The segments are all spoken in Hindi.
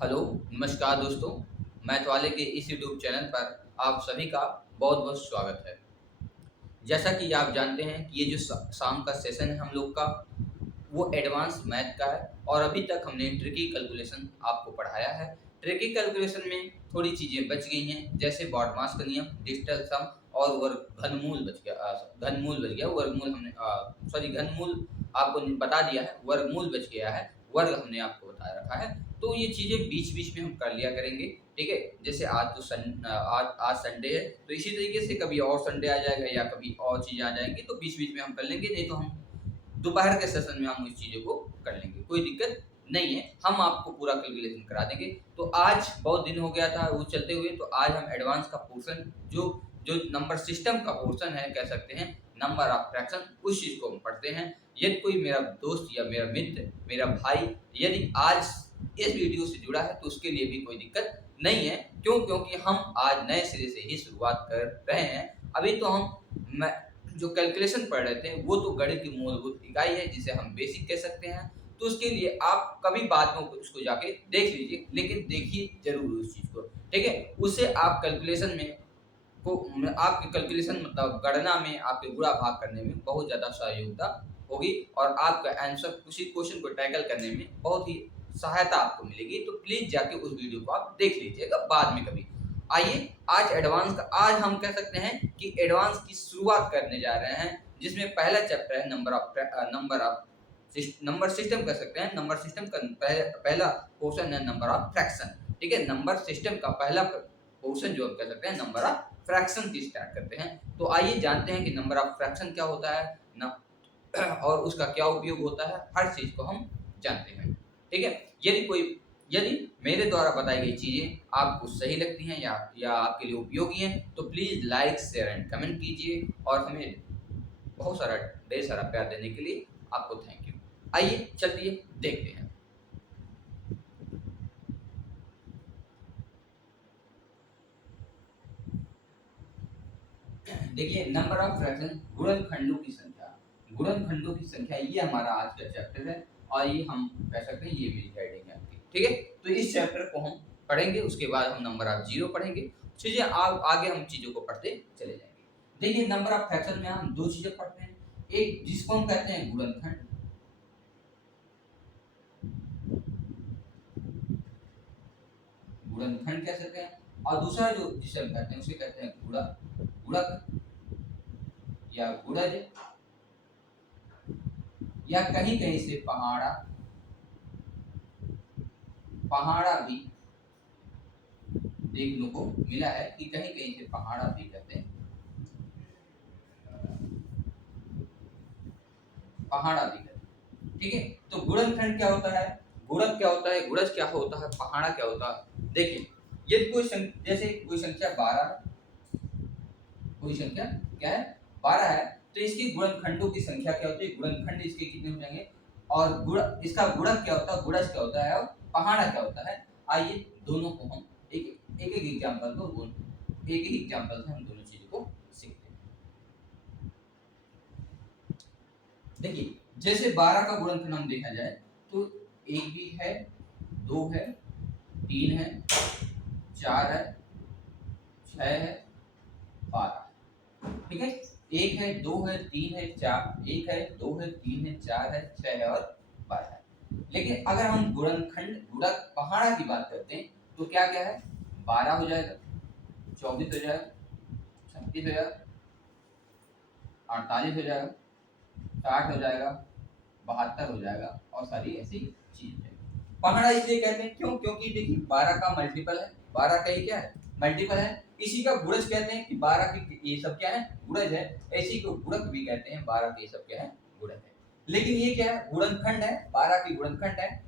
हेलो, नमस्कार दोस्तों। मैथ वाले के इस यूट्यूब चैनल पर आप सभी का बहुत-बहुत स्वागत है। जैसा कि आप जानते हैं कि ये जो शाम का सेशन है हम लोग का, वो एडवांस मैथ का है और अभी तक हमने ट्रिकी कैलकुलेशन आपको पढ़ाया है। ट्रिकी कैलकुलेशन में थोड़ी चीज़ें बच गई हैं, जैसे बॉडमास का नियम, डिजिटल सम और घनमूल बच गया। घनमूल बच गया, वर्गमूल हमने सॉरी घनमूल आपको बता दिया है, वर्गमूल बच गया है, वर्ग हमने आपको बता रखा है। तो ये चीज़ें बीच-बीच में हम कर लिया करेंगे, ठीक है? जैसे आज संडे है, तो इसी तरीके से कभी और संडे आ जाएगा या कभी और चीज़ें आ जाएँगी, तो बीच-बीच में हम कर लेंगे, नहीं तो हम दोपहर के सेशन में हम इस चीज़ों को कर लेंगे, कोई दिक्कत नहीं है, हम आपको पूरा कैलकुलेशन करा देंगे। तो आज बहुत दिन हो गया था वो चलते हुए, तो आज हम एडवांस का पोर्शन जो जो नंबर सिस्टम का पोर्शन है कह सकते हैं, नंबर ऑफ फ्रैक्शन, उस चीज़ को हम पढ़ते हैं। यदि कोई मेरा दोस्त या मेरा मित्र, मेरा भाई यदि आज इस वीडियो से जुड़ा है तो उसके लिए भी कोई दिक्कत नहीं है। क्यों? क्योंकि हम आज नए सिरे से ही शुरुआत कर रहे हैं। अभी तो मैं जो कैलकुलेशन पढ़ रहे थे वो तो गणित की मूलभूत इकाई है जिसे हम बेसिक कह सकते हैं। तो उसके लिए आप कभी बाद में उसको जाके देख लीजिए, लेकिन देखिए ज़रूर उस चीज़ को, ठीक है? उससे आप कैलकुलेशन में को आपकी कैलकुलेशन मतलब गणना में आपके गुणा भाग करने में बहुत ज़्यादा सहयोगिता होगी और आपका आंसर किसी क्वेश्चन को टैकल करने में बहुत ही सहायता आपको मिलेगी। तो प्लीज़ जाके उस वीडियो को आप देख लीजिएगा बाद में कभी। आइए आज हम कह सकते हैं कि एडवांस की शुरुआत करने जा रहे हैं, जिसमें पहला चैप्टर है नंबर सिस्टम कह सकते हैं। नंबर सिस्टम का पहला पोर्शन है नंबर ऑफ फ्रैक्शन, ठीक है? नंबर सिस्टम का पहला पोर्शन जो हम कह सकते हैं नंबर ऑफ फ्रैक्शन की स्टार्ट करते हैं। तो आइए जानते हैं कि नंबर ऑफ फ्रैक्शन क्या होता है न और उसका क्या उपयोग होता है, हर चीज़ को हम जानते हैं, ठीक है? यदि मेरे द्वारा बताई गई चीज़ें आपको सही लगती हैं या आपके लिए उपयोगी हैं, तो please like, share and comment कीजिए और हमें बहुत सारा ढेर सारा प्यार देने के लिए आपको थैंक यू। आइए चलिए देखते हैं। देखिए नंबर ऑफ फ्रैक्शन, गुणनखंडों की संख्या ये हमारा आज का चैप्टर है और ये हम कह सकते हैं ये मेरी हेडिंग है आपकी, ठीक है? तो इस चैप्टर को हम पढ़ेंगे, उसके बाद हम नंबर ऑफ जीरो पढ़ेंगे। चीजें आगे हम चीजों को पढ़ते चले जाएंगे। देखिए नंबर ऑफ फ्रैक्शन में हम दो चीजें पढ़ते हैं, एक जिसको हम कहते हैं गुणनखंड, गुणनखंड कह सकते हैं, और दूसरा जो जिसे हम कहते हैं उसे कहते हैं गुणक या गुणज या कहीं कहीं से पहाड़ा पहाड़ा भी देखने को मिला है कि कहीं कहीं से पहाड़ा भी कहते हैं, पहाड़ा भी कहते हैं, ठीक है? तो गुणनखंड क्या होता है, गुणक क्या होता है, गुणज क्या होता है, पहाड़ा क्या होता है? देखिए यदि जैसे कोई संख्या 12 है, कोई संख्या क्या है 12 है, तो इसकी गुणनखंडों की संख्या क्या होती है, गुणनखंड इसके कितने हो जाएंगे और इसका गुणक क्या होता है, गुणज क्या होता है और पहाड़ा क्या होता है। आइए दोनों को हम एक एक एग्जांपल से हम दोनों चीजों को सीखते हैं। देखिए जैसे 12 का गुणनखंड हम देखा जाए तो एक भी है, दो है, तीन है, चार है, छह है, 12, ठीक है? एक है, दो है, तीन है, चार, एक है, दो है, तीन है, चार है, छह है और 12 है। लेकिन अगर हम गुणनखंड गुणक पहाड़ा की बात करते हैं तो क्या क्या है, 12 हो जाएगा, 24 हो जाएगा, 36 हो जाएगा, 48 हो जाएगा, 60 हो जाएगा, 72 हो जाएगा और सारी ऐसी चीज है। पहाड़ा इसलिए कहते हैं क्यों? क्योंकि देखिए 12 का मल्टीपल है, 12 का ही क्या है, मल्टीपल है। इसी का गुणज कहते हैं कि 12 के ये सब क्या है, गुणज है। इसी को गुणक भी कहते हैं, 12 के ये सब क्या है, गुणक है। लेकिन ये क्या है, गुणनखंड है, 12 की गुणनखंड है,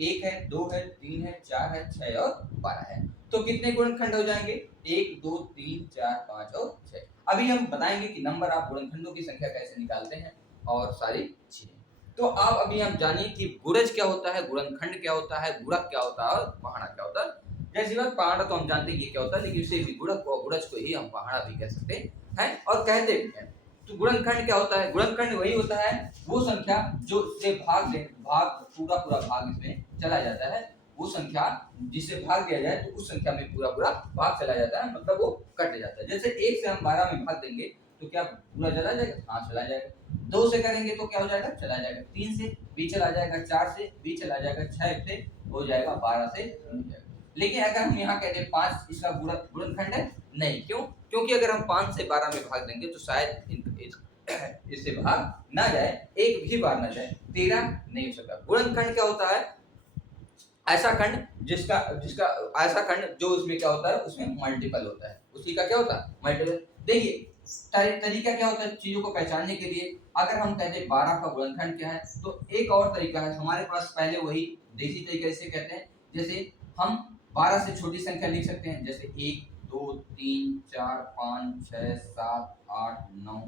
एक है, दो है, तीन है, चार है, छह और 12 है। तो कितने गुणनखंड हो जाएंगे, एक, दो, तीन, चार, पांच और छह। अभी हम बताएंगे कि नंबर ऑफ गुणनखंडों की संख्या कैसे निकालते हैं और सारी चीजें। तो आप अभी हम जानिए कि गुणज क्या होता है, गुणनखंड क्या होता है, गुणक क्या होता है और पहाड़ा क्या होता है। जैसी बात पहाड़ा तो हम जानते हैं कि क्या होता है, लेकिन उसे भी गुणक और गुणज को ही हम पहाड़ा भी कह सकते हैं और कहते भी हैं। तो गुणनखंड क्या होता है, गुणनखंड वही होता है वो संख्या जो से भाग पूरा भाग इसमें चला जाता है, उस संख्या जिसे भाग दिया जाए तो उस संख्या में पूरा पूरा भाग चला जाता है, मतलब वो कट जाता है। जैसे 1 से हम 12 में भाग देंगे तो क्या पूरा चला जाएगा? हाँ चला जाएगा। 2 से करेंगे तो क्या हो जाएगा? चला जाएगा। 3 से भी चला जाएगा, 4 से भी चला जाएगा, 6 से हो जाएगा, 12 से हो जाएगा। लेकिन अगर हम यहाँ कहते हैं 5 इसका गुणनखंड है, नहीं। क्यों? क्योंकि अगर हम 5 से 12 में भाग देंगे तो शायद इससे भाग ना जाए, एक भी बार ना जाए, 13 नहीं हो सकता। गुणनखंड क्या होता है? ऐसा खंड जिसका जिसका ऐसा खंड जो उसमें क्या होता है, उसमें मल्टीपल होता है, उसी का क्या होता है? मल्टीपल। देखिए तरीका क्या होता है चीजों को पहचानने के लिए। अगर हम कहते हैं 12 का गुणनखंड क्या है, तो एक और तरीका है हमारे पास, पहले वही देसी तरीके से कहते हैं। जैसे हम 12 से छोटी संख्या लिख सकते हैं, जैसे 1 2 3 4 5 6 7 8 9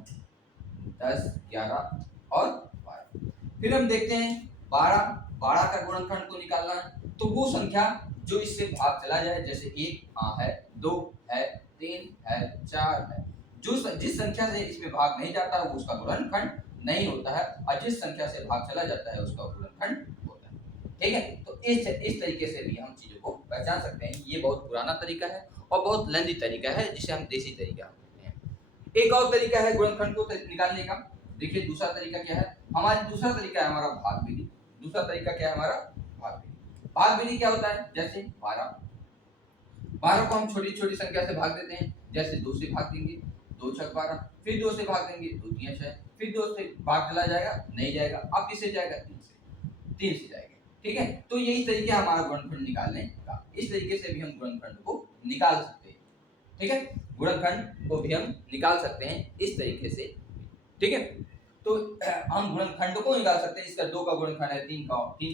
10 11 और 12। फिर हम देखते हैं 12 का गुणनखंड को निकालना है, तो वो संख्या जो इससे भाग चला जाए, जैसे 1 हाँ है, 2 है, 3 है, 4 है, जिस संख्या से इसमें भाग नहीं जाता है वो उसका गुणनखंड नहीं होता है, और जिस संख्या से भाग चला जाता है उसका गुणनखंड होता है। ठीक है, तो इस तरीके से भी हम चीजों को पहचान सकते हैं। ये बहुत पुराना तरीका है और बहुत लेंथी तरीका है, जिसे हम देसी तरीका कहते हैं। एक और तरीका है गुणनखंड को निकालने का। देखिए दूसरा तरीका क्या है हमारा? दूसरा तरीका है हमारा भाग विधि। दूसरा तरीका क्या है हमारा? भाग विधि। भाग विधि क्या होता है? जैसे 12 को हम छोटी छोटी संख्या से भाग देते हैं। जैसे 2 से भाग देंगे, 2 छक 12, फिर 2 से भाग देंगे, 2 तिया 6, फिर 2 से भाग चला जाएगा, नहीं जाएगा। अब किससे जाएगा? 3 से जाएगा। ठीक है, तो यही तरीका हमारा गुणनखंड निकालने का। इस तरीके से भी हम गुणनखंड को निकाल सकते हैं। ठीक है, गुणनखंड को भी हम निकाल सकते हैं इस तरीके से। ठीक है, तो हम गुणनखंड को निकाल सकते हैं। इसका 2 का गुणनखंड है, 3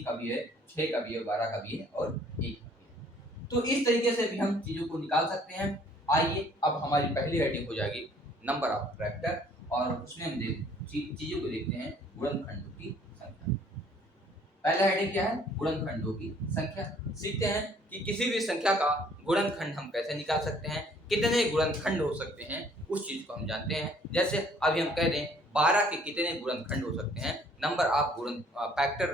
का भी है, 6 का भी है, 12 का भी है और 1 का भी है। तो इस तरीके से भी हम चीजों को निकाल सकते हैं। आइए अब हमारी पहली हेडिंग हो जाएगी नंबर ऑफ फैक्टर, और उसमें हम चीजों को देखते हैं गुणनखंडों की संख्या। पहला हेडिंग क्या है? गुणनखंडों की संख्या। सीखते हैं कि किसी भी संख्या का गुणनखंड हम कैसे निकाल सकते हैं, कितने गुणनखंड हो सकते हैं, उस चीज को हम जानते हैं। जैसे अभी हम कह दें 12 के कितने गुणनखंड हो सकते हैं, नंबर ऑफ फैक्टर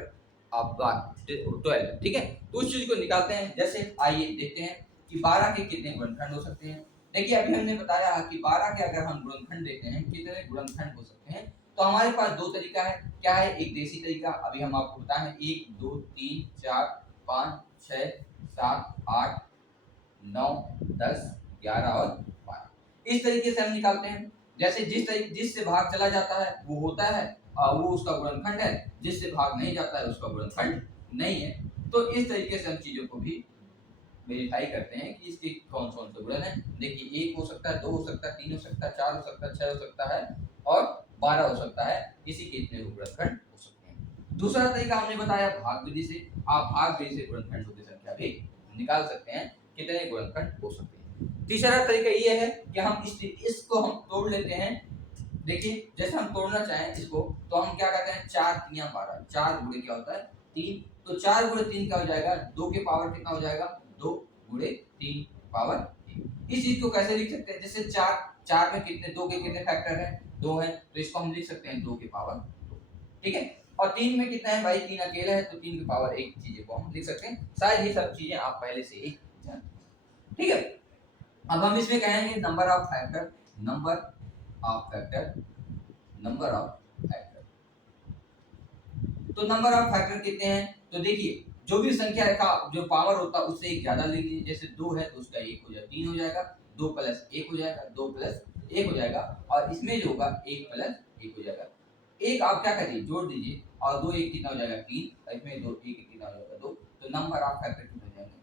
ऑफ 12। ठीक है, तो उस चीज को निकालते हैं। जैसे आइए देखते हैं कि 12 के कितने गुणनखंड हो सकते हैं। देखिए अभी हमने बताया कि 12 के अगर हम गुणनखंड देते हैं, कितने गुणनखंड हो सकते हैं, तो हमारे पास 2 तरीका है। क्या है? एक देसी तरीका, अभी हम आपको बताएं 1 2 3 4 5 6 7 8 9 10 11 और 12। इस तरीके से हम निकालते हैं। जैसे जिससे भाग चला जाता है वो होता है, वो उसका गुणनखंड है, जिससे भाग नहीं जाता है उसका गुणनखंड नहीं है। तो इस तरीके से हम चीजों को भी वेरीफाई करते हैं कि इसके कौन कौन से गुणन है। देखिए 1 हो सकता है, 2 हो सकता है, 3 हो सकता है, 4 हो सकता है, 6 हो सकता है और 12 हो सकता है। इसी के इतने गुणनखंड हो सकते हैं। दूसरा तरीका हमने बताया भाग विधि से। आप भाग विधि से गुणनखंडों की संख्या भी निकाल सकते हैं, कितने गुणनखंड हो सकते हैं। तीसरा तरीका ये है कि हम इसको हम तोड़ लेते हैं। देखिए जैसे हम तोड़ना चाहें इसको, तो हम क्या करते हैं 4 3 12, 4 गुणे क्या होता है 3, तो 4 गुणे 3 क्या हो जाएगा? 2 के पावर कितना हो जाएगा? 2 गुणे 3 पावर 3। इस चीज को कैसे लिख सकते हैं? जैसे 4 में कितने 2 के कितने फैक्टर है? 2 है, तो इसको हम लिख सकते हैं 2 के पावर 2। ठीक है, और 3 में कितना है भाई? 3 अकेला है, तो 3 के पावर 1 चीजें को हम लिख सकते हैं। शायद ये सब चीजें आप पहले से ही जानते हैं। ठीक है, अब हम इसमें कहेंगे number of factor, number of factor, number of factor. तो नंबर ऑफ फैक्टर कितने हैं? तो देखिए जो भी संख्या का जो पावर होता है उससे एक ज्यादा ले लीजिए। जैसे 2 है तो उसका 1 हो जाएगा, 3 हो जाएगा, 2 प्लस 1 हो जाएगा, 2 प्लस 1 हो जाएगा, और इसमें जो होगा 1 प्लस 1 हो जाएगा। एक आप क्या करिए जोड़ दीजिए, और 2 1 कितना हो जाएगा 3, और इसमें 2 1 कितना हो जाएगा 2। तो नंबर ऑफ फैक्टर कितने हो जाएंगे?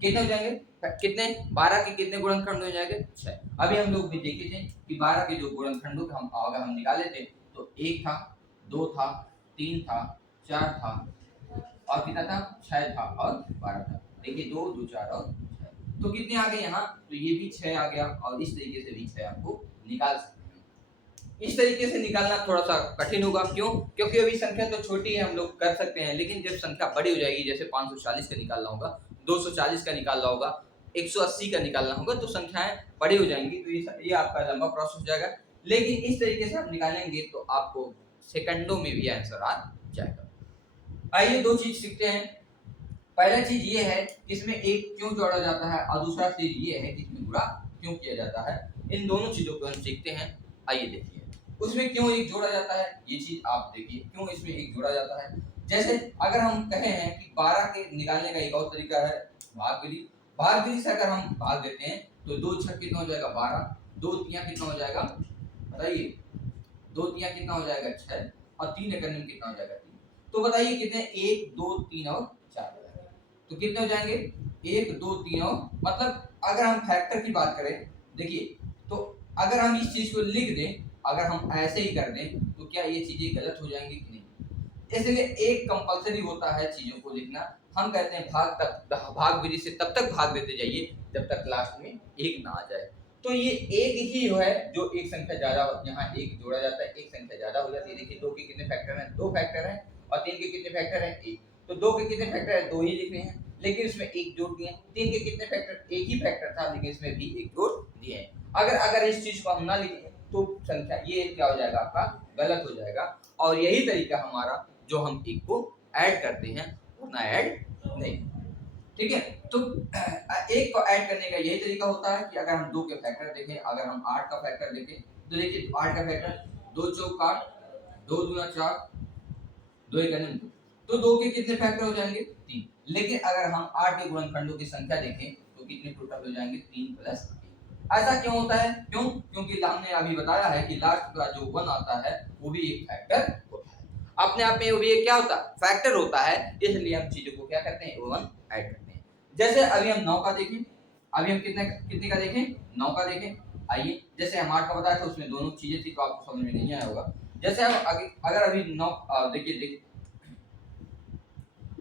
कितने हो जाएंगे? कितने? 12 के कितने गुणनखंड हो जाएंगे? 6। अभी हम लोग भी देखे थे कि 12 के जो गुणनखंडों हम अगर हम निकाले थे, तो 1 था, 2 था, 3 था, 4 था, और कितना था? 6 था और 12 था। देखिए 2 2 4 और 6, तो कितने आ गए यहाँ? तो ये भी 6 आ गया, और इस तरीके से भी 6 आपको निकाल सकते हैं। इस तरीके से निकालना थोड़ा सा कठिन होगा। क्यों? क्योंकि अभी संख्या तो छोटी है, हम लोग कर सकते हैं, लेकिन जब संख्या बड़ी हो जाएगी, जैसे 540 का निकालना होगा, 240 का निकालना होगा, 180 का निकालना होगा, तो संख्याएं बड़ी हो जाएंगी, तो ये आपका लंबा प्रोसेस हो जाएगा। लेकिन इस तरीके से आप निकालेंगे तो आपको सेकंडों में भी आंसर आ जाएगा। आइए 2 चीज सीखते हैं। पहला चीज ये है कि इसमें एक क्यों जोड़ा जाता है और दूसरा चीज ये है कि इसमें गुणा क्यों किया जाता है। इन दोनों चीजों को हम सीखते हैं। आइए देखिए उसमें क्यों एक जोड़ा जाता है, ये चीज आप देखिए क्यों इसमें एक जोड़ा जाता है। जैसे अगर हम कहे हैं कि 12 के निकालने का एक और तरीका है भाग विधि। भाग विधि से अगर हम भाग देते हैं तो 2 छक कितना हो जाएगा 12, 2 तिया कितना हो जाएगा बताइए, 2 तिया कितना हो जाएगा 6 और 3 एकम कितना हो जाएगा 3। तो बताइए कितने 1 2 3 और 4 हो जाएगा। तो कितने हो जाएंगे 1 2 3 और मतलब अगर हम फैक्टर की बात करें देखिए, तो अगर हम इस चीज को लिख दें, अगर हम ऐसे ही कर दें तो क्या ये चीजें गलत हो जाएंगी कि नहीं। इसलिए एक कंपलसरी होता है चीजों को लिखना। हम कहते हैं भाग विधि से तब तक भाग देते जाइए जब तक लास्ट में एक ना आ जाए। तो ये एक ही है जो एक संख्या ज्यादा, यहाँ एक जोड़ा जाता है, एक संख्या ज्यादा हो जाती है। देखिए 2 के कितने फैक्टर हैं, 2 फैक्टर हैं और 3 के कितने फैक्टर हैं, 1। तो 2 के कितने फैक्टर है, 2 ही लिखने हैं, लेकिन इसमें एक जोड़ दिए। 3 के कितने फैक्टर, एक ही फैक्टर था लेकिन इसमें भी एक जोड़ दिए हैं। अगर इस चीज को हम ना लिखें तो संख्या ये क्या हो जाएगा आपका गलत हो जाएगा। और यही तरीका हमारा जो हम एक को ऐड करते हैं उतना ऐड नहीं। ठीक है, तो एक को ऐड करने का यही तरीका होता है कि अगर हम 2 के फैक्टर देखें, अगर हम 8 का फैक्टर देखें तो देखिए 8 का फैक्टर 2 चौक 8, 2 दूना 4, 2 एकम 2। तो 2 के कितने फैक्टर हो जाएंगे 3। लेकिन अगर हम 8 के गुणनखंडों की संख्या देखें तो कितने टोटल हो जाएंगे 3 प्लस 1। ऐसा क्यों होता है, क्योंकि हमने अभी बताया है कि लास्ट का जो 1 आता है वो भी एक फैक्टर होता है। अपने आप में वो भी एक क्या होता है फैक्टर होता है, इसलिए हम चीजों को क्या करते हैं 1 ऐड करते हैं। जैसे अभी हम 9 का देखें, अभी हम कितने का देखें 9 का देखें। आइए जैसे हम 8 का बताया था उसमें दोनों चीजें थी तो आपको समझ में नहीं आया होगा। जैसे हम अगर अभी 9 देखिए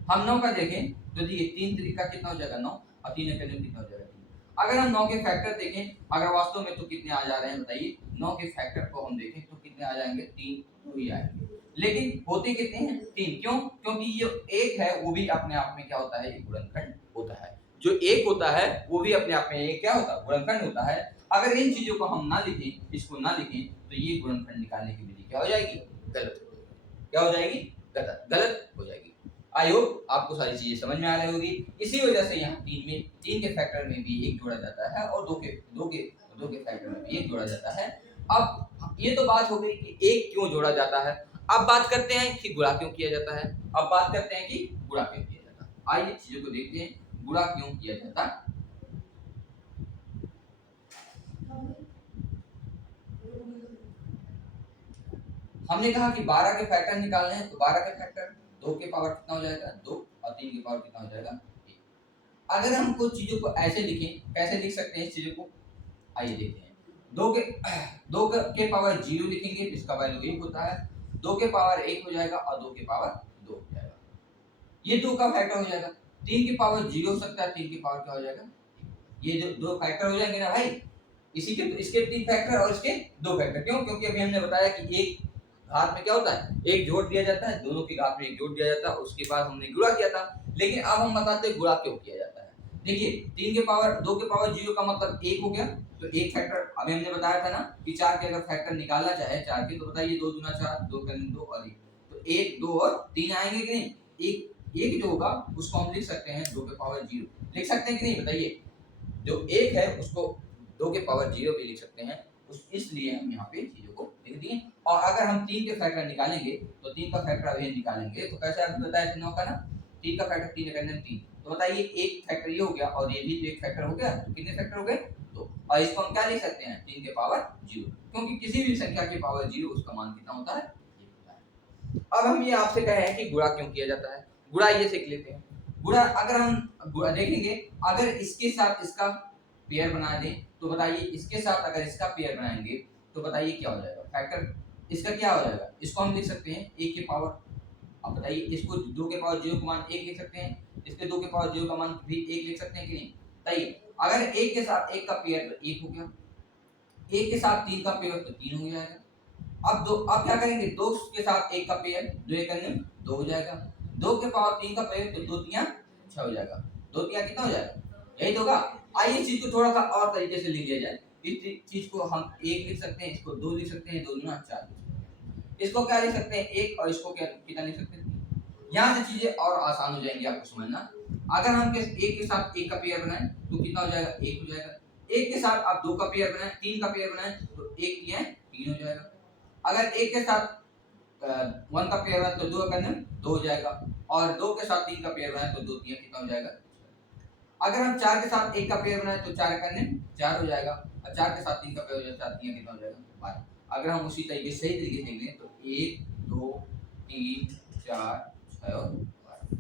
हम 9 का देखें तो देखिए 3 तरीका कितना हो जाएगा 9 और 3 एकम कितना हो जाएगा 3। अगर हम 9 के फैक्टर देखें, अगर वास्तव में तो कितने आ जा रहे हैं बताइए, 9 के फैक्टर को हम देखें तो कितने आ जाएंगे 3 ही आएंगे, लेकिन होते कितने हैं 3। क्यों, क्योंकि ये एक है वो भी अपने आप में क्या होता है एक गुणनखंड होता है। जो एक होता है वो भी अपने आप में एक क्या होता है गुणनखंड होता है। अगर इन चीजों को हम ना लिखें, इसको ना लिखें तो ये गुणनखंड निकालने की विधि क्या हो जाएगी गलत हो जाएगी। क्या हो जाएगी गलत हो जाएगी। आई होप आपको सारी चीजें समझ में आ रही होगी। इसी वजह से यहाँ 3 के फैक्टर में भी एक जोड़ा जाता है और 2 के फैक्टर में भी एक जोड़ा जाता है। अब ये तो बात हो गई कि एक क्यों जोड़ा जाता है। अब बात करते हैं कि गुणा क्यों किया जाता है। अब बात करते हैं कि गुणा क्यों किया जाता है। आइए चीजों को देखते हैं गुणा क्यों किया जाता है। हमने कहा कि 12 के फैक्टर निकालने हैं तो 12 के फैक्टर 2 के पावर कितना हो जाएगा 2 और 3 के पावर कितना हो जाएगा 1। अगर हम कुछ चीजों को ऐसे लिखें, कैसे लिख सकते हैं इस चीजों को, आइए देखते हैं। 2 के पावर 0 लिखेंगे जिसका वैल्यू 1 होता है, 2 के पावर 1 हो जाएगा और 2 के पावर 2 हो जाएगा, ये 2 का फैक्टर हो जाएगा। 3 के पावर 0 हो सकता है, 3 के पावर क्या हो जाएगा, ये जो 2 फैक्टर हो जाएंगे ना भाई, इसी के इसके 3 फैक्टर और इसके 2 फैक्टर। क्यों, क्योंकि अभी हमने बताया कि एक घात में क्या होता है एक जोड़ दिया जाता है, दोनों की घात में एक जोड़ दिया जाता है, उसके बाद हमने गुणा किया था। लेकिन अब हम बताते हैं गुणा क्यों किया जाता है। देखिए 3 के पावर 2 के पावर 0 का मतलब 1 हो गया, तो एक फैक्टर अभी हमने बताया था ना कि 4 के अगर फैक्टर निकालना चाहे 4 के तो बताइए 2 दूना 4, 2 कम 2 और 1, तो 1 2 और 3 आएंगे कि नहीं। एक जो होगा उसको हम लिख सकते हैं 2 के पावर 0, लिख सकते हैं कि नहीं बताइए। जो 1 है उसको 2 के पावर 0 भी लिख सकते हैं, इसलिए हम यहाँ पे चीजों को लिख दिए। और अगर हम 3 के फैक्टर निकालेंगे तो 3 का फैक्टर अभी निकालेंगे तो कैसे आपको बताया था 9 का ना, 3 का फैक्टर 3 एकम 3, तो बताइए एक फैक्टर ये हो गया और ये भी एक फैक्टर हो गया, तो कितने फैक्टर हो गए 2। और इसको हम क्या लिख सकते हैं 3 के पावर 0, क्योंकि किसी भी संख्या के पावर 0 उसका मान कितना होता है ये होता है। अब हम ये आपसे कहे हैं कि गुणा क्यों किया जाता है, गुणा ये सीख लेते हैं। गुणा अगर हम गुणा देखेंगे, अगर इसके साथ इसका पेयर बना दें तो बताइए इसके साथ अगर इसका पेयर बनाएंगे तो बताइए क्या हो जाएगा फैक्टर इसका क्या हो जाएगा। इसको हम लिख सकते हैं 1 के पावर, अब बताइए इसको 2 के पावर 0 का मान 1 लिख सकते हैं, इसके 2 के पावर 0 का मान भी 1 लिख सकते हैं कि नहीं बताइए। अगर 1 के साथ 1 का पेयर तो 1 हो गया, 1 के साथ 3 का पेयर तो 3 हो जाएगा। अब क्या करेंगे 2 के साथ 1 का पेयर 2 एकम 2 हो जाएगा, 2 के पावर 3 का पेयर तो 2 तिया 6 हो जाएगा, 2 तिया कितना हो जाएगा यही तो होगा। आइए इस चीज को थोड़ा सा और तरीके से लिख लिया जाए। इस चीज को हम 1 लिख सकते हैं, इसको 2 लिख सकते हैं, 2 दूना 4 लिख सकते हैं, इसको क्या लिख सकते हैं 1 और इसको क्या कितना लिख सकते हैं। यहाँ से चीजें और आसान हो जाएंगी आपको समझना। अगर हम एक के साथ एक का पेयर बनाएं तो कितना हो जाएगा, एक हो जाएगा। एक के साथ आप दो का पेयर बनाएं, तीन का पेयर बनाएं तो एक किया है तीन हो जाएगा। अगर एक के साथ वन का पेयर बनाए तो दो करने दो हो जाएगा, और दो के साथ तीन का पेयर बनाए तो दो तीन कितना हो जाएगा। अगर हम चार के साथ एक का पेयर बनाए तो चार करने चार हो जाएगा, और चार के साथ तीन का पेयर हो जाएगा, चार तीन कितना हो जाएगा, बारह। अगर हम उसी तरीके सही तरीके से देखें तो एक दो तीन चार छह और बारह,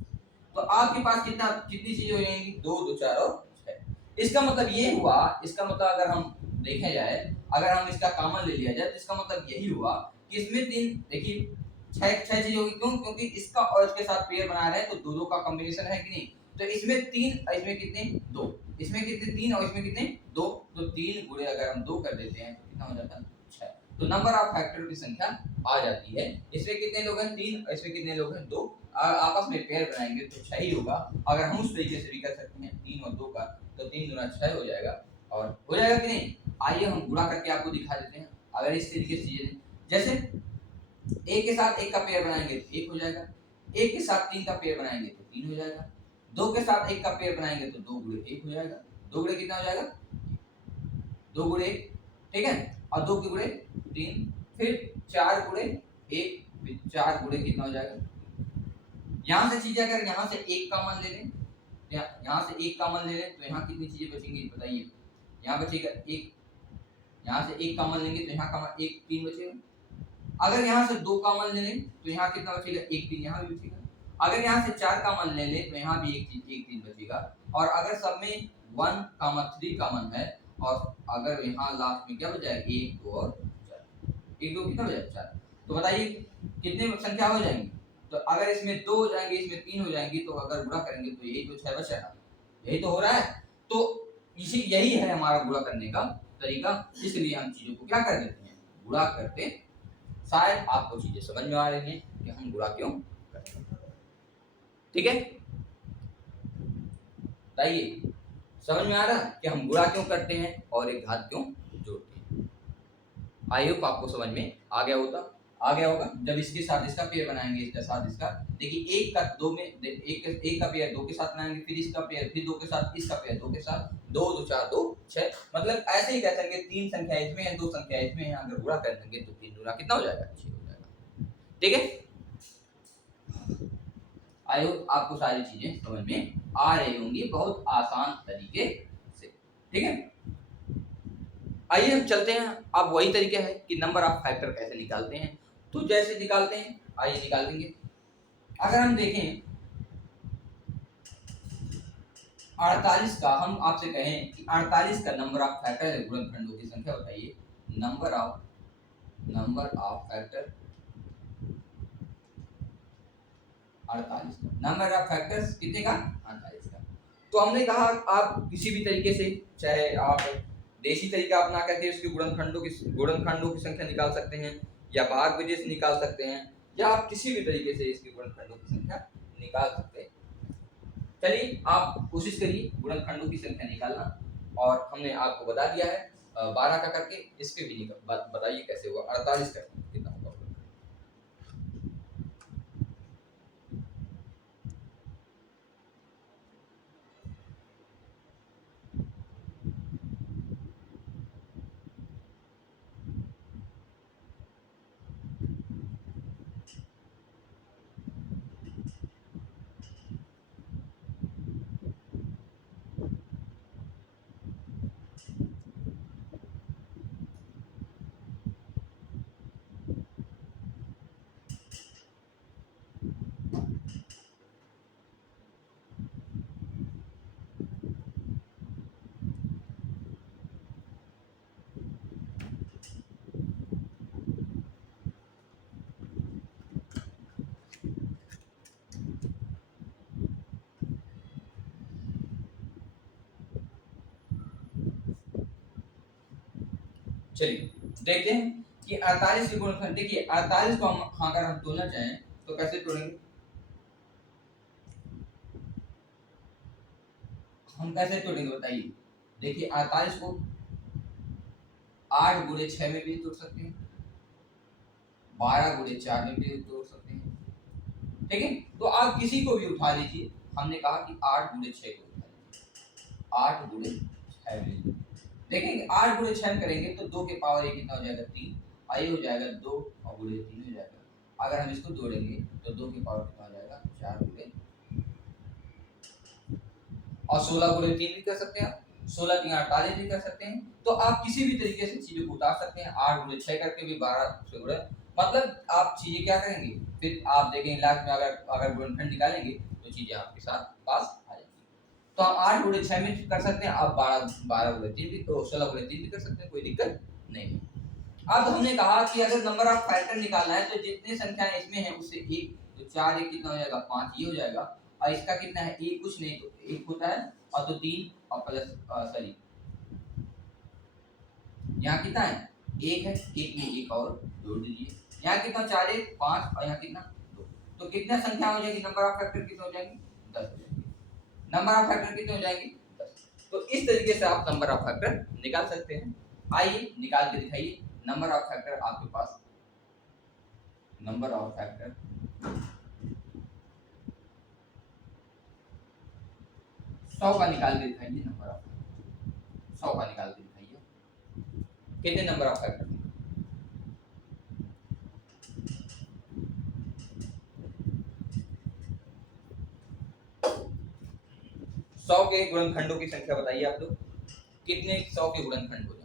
तो आपके पास कितना कितनी चीजें हो जाएंगी, दो दो चार और छह। इसका मतलब ये हुआ, इसका मतलब अगर हम देखे जाए, अगर हम इसका कॉमन ले लिया जाए तो इसका मतलब यही हुआ कि इसमें तीन, देखिए छह छह चीजें होगी, क्यों, क्योंकि इसका और इसके साथ पेयर बना रहे हैं तो दो दो का कॉम्बिनेशन है कि नहीं। तो इसमें तीन और इसमें कितने दो, इसमें कितने तीन और इसमें कितने दो, तो तीन गुणे अगर हम दो कर देते हैं तो कितना हो जाता है, छह। तो नंबर ऑफ फैक्टर की संख्या आ जाती है। इसमें कितने लोग हैं, तीन, और इसमें कितने लोग हैं, दो। आपस में पेयर बनाएंगे तो छह ही होगा। अगर हम उस तरीके से भी कर सकते हैं तीन और दो का, तो तीन गुना छह हो जाएगा, और हो जाएगा कि नहीं। आइए हम गुणा करके आपको दिखा देते हैं। अगर इस तरीके से चीजें, जैसे एक के साथ एक का पेयर बनाएंगे तो एक हो जाएगा, एक के साथ तीन का पेयर बनाएंगे तो तीन हो जाएगा, दो के साथ एक का पेयर बनाएंगे तो दो गुणे एक हो जाएगा। दो गुणे कितना हो जाएगा, दो गुणे एक, ठीक है, और दो के गुणे तीन, फिर चार गुणे एक, फिर चार गुणे कितना हो जाएगा। यहां से चीजें अगर यहां से एक कॉमन ले लें, यहां से एक कॉमन ले लें तो यहाँ कितनी चीजें बचेंगी बताइए। यहाँ बचेगा एक, यहाँ से एक कॉमन लेंगे तो यहाँ कॉमन एक तीन बचेगा। अगर यहाँ से दो कॉमन ले लें तो यहाँ कितना बचेगा, एक तीन यहाँ भी बचेगा। अगर यहाँ से चार कॉमन ले लें तो यहाँ भी एक तीन बचेगा। और अगर सब में वन कॉमन थ्री कॉमन है, और अगर यहाँ लास्ट में क्या बचाएगा, एक दो और चार, एक दो कितना बचा, चार। तो बताइए कितने संख्या हो जाएंगी। तो अगर इसमें दो हो जाएंगे, इसमें तीन हो जाएंगी, तो अगर गुणा करेंगे तो यही तो छह बचा, यही तो हो रहा है। तो इसी यही है हमारा गुणा करने का तरीका। इसलिए हम चीजों को क्या कर देते हैं, गुणा करते। शायद आपको चीजें समझ में आ रही हैं कि हम गुणा क्यों करते हैं, ठीक है। बताइए समझ में आ रहा है कि हम गुणा क्यों करते हैं और एक घात क्यों जोड़ते हैं। आई होप आपको समझ में आ गया होगा। जब इसके साथ इसका पेयर बनाएंगे, इसके साथ इसका, देखिए एक का दो में एक का पेयर दो के साथ बनाएंगे, फिर इसका पेयर, फिर दो के साथ इसका पेयर, दो के साथ दो दो चार दो छह। मतलब ऐसे ही कह सकते, तीन संख्या इसमें है, दो संख्या इसमें है, अगर गुणा कर देंगे तो तीन गुना कितना हो जाएगा, छह हो जाएगा, ठीक है। आई होप आपको सारी चीजें समझ में आ रही होंगी बहुत आसान तरीके से, ठीक है। आइए हम चलते हैं। अब वही तरीका है कि नंबर ऑफ फैक्टर कैसे निकालते हैं। तो जैसे निकालते हैं, आइए निकाल देंगे। अगर हम देखें 48 का, हम आपसे कहें कि 48 का नंबर ऑफ फैक्टर है, गुणनखंडों की संख्या बताइए। Number of factor 48, number of factors कितने का, 48 का। तो हमने कहा आप किसी भी तरीके से, चाहे आप देसी तरीका अपना करके उसके गुणनखंडों की संख्या निकाल सकते हैं, या भाग वजह से निकाल सकते हैं, या आप किसी भी तरीके से इसके गुणनखंडों की संख्या निकाल सकते हैं। चलिए आप कोशिश करिए गुणनखंडों की संख्या निकालना, और हमने आपको बता दिया है 12 का करके। इस पे भी बताइए कैसे हुआ, 48 का कितना होगा। चलिए देखते हैं कि 48 के गुणनखंड। देखिए 48 को हम अगर हम तोड़ना चाहें तो कैसे तोड़ेंगे, हम कैसे तोड़ेंगे बताइए। देखिए 48 को 8 गुणे 6 में भी तोड़ सकते हैं, 12 गुणे 4 में भी तोड़ सकते हैं, ठीक है। तो आप किसी को भी उठा लीजिए, हमने कहा कि 8 गुणे 6 को उठा लीजिए, 8 गुणे 6 ले लीजिए। देखेंगे 8 गुणे 6 करेंगे तो 2 के पावर 1 कितना हो जाएगा 3, आई हो जाएगा 2 और गुणे 3 हो जाएगा। अगर हम इसको जोड़ेंगे तो 2 के पावर कितना हो जाएगा 4 गुणे, और 16 गुणे 3 भी कर सकते हैं आप, 16 3 48 भी कर सकते हैं। तो आप किसी भी तरीके से चीजों को उतार सकते हैं। 8 गुणे 6 करके भी 12 से गुणे, मतलब आप चीजें क्या करेंगे, फिर आप देखेंगे लास्ट में अगर गुणनखंड निकालेंगे तो चीजें आपके साथ पास आ जाएंगी। तो हम 8 गुणे 6 में कर सकते हैं, आप 12 गुणे 3 भी, तो 16 गुणे 3 भी कर सकते हैं, कोई दिक्कत नहीं है। अब हमने कहा कि अगर नंबर ऑफ फैक्टर निकालना है तो जितनी संख्याएं इसमें है उससे एक, तो 4 एक कितना हो जाएगा 5, ये हो जाएगा। और इसका कितना है, एक कुछ नहीं तो एक होता है, और तो 3 और प्लस सॉरी यहाँ कितना है, एक है, एक में एक और जोड़ दीजिए। यहाँ कितना 4 1 5 और यहाँ कितना 2, तो कितना संख्या हो जाएगी, नंबर ऑफ फैक्टर कितने हो जाएंगे 10 हो जाएंगे। नंबर ऑफ फैक्टर कितने हो जाएंगे 10। तो इस तरीके से आप नंबर ऑफ फैक्टर निकाल सकते हैं। आइए निकाल के दिखाइए नंबर ऑफ फैक्टर आपके पास। नंबर ऑफ फैक्टर 100 का निकाल के दिखाइए, नंबर ऑफ 100 का निकाल के दिखाइए, कितने नंबर ऑफ फैक्टर। 100 के गुणनखंडों की संख्या बताइए आप लोग, कितने 100 के गुणनखंड हो जाएंगे।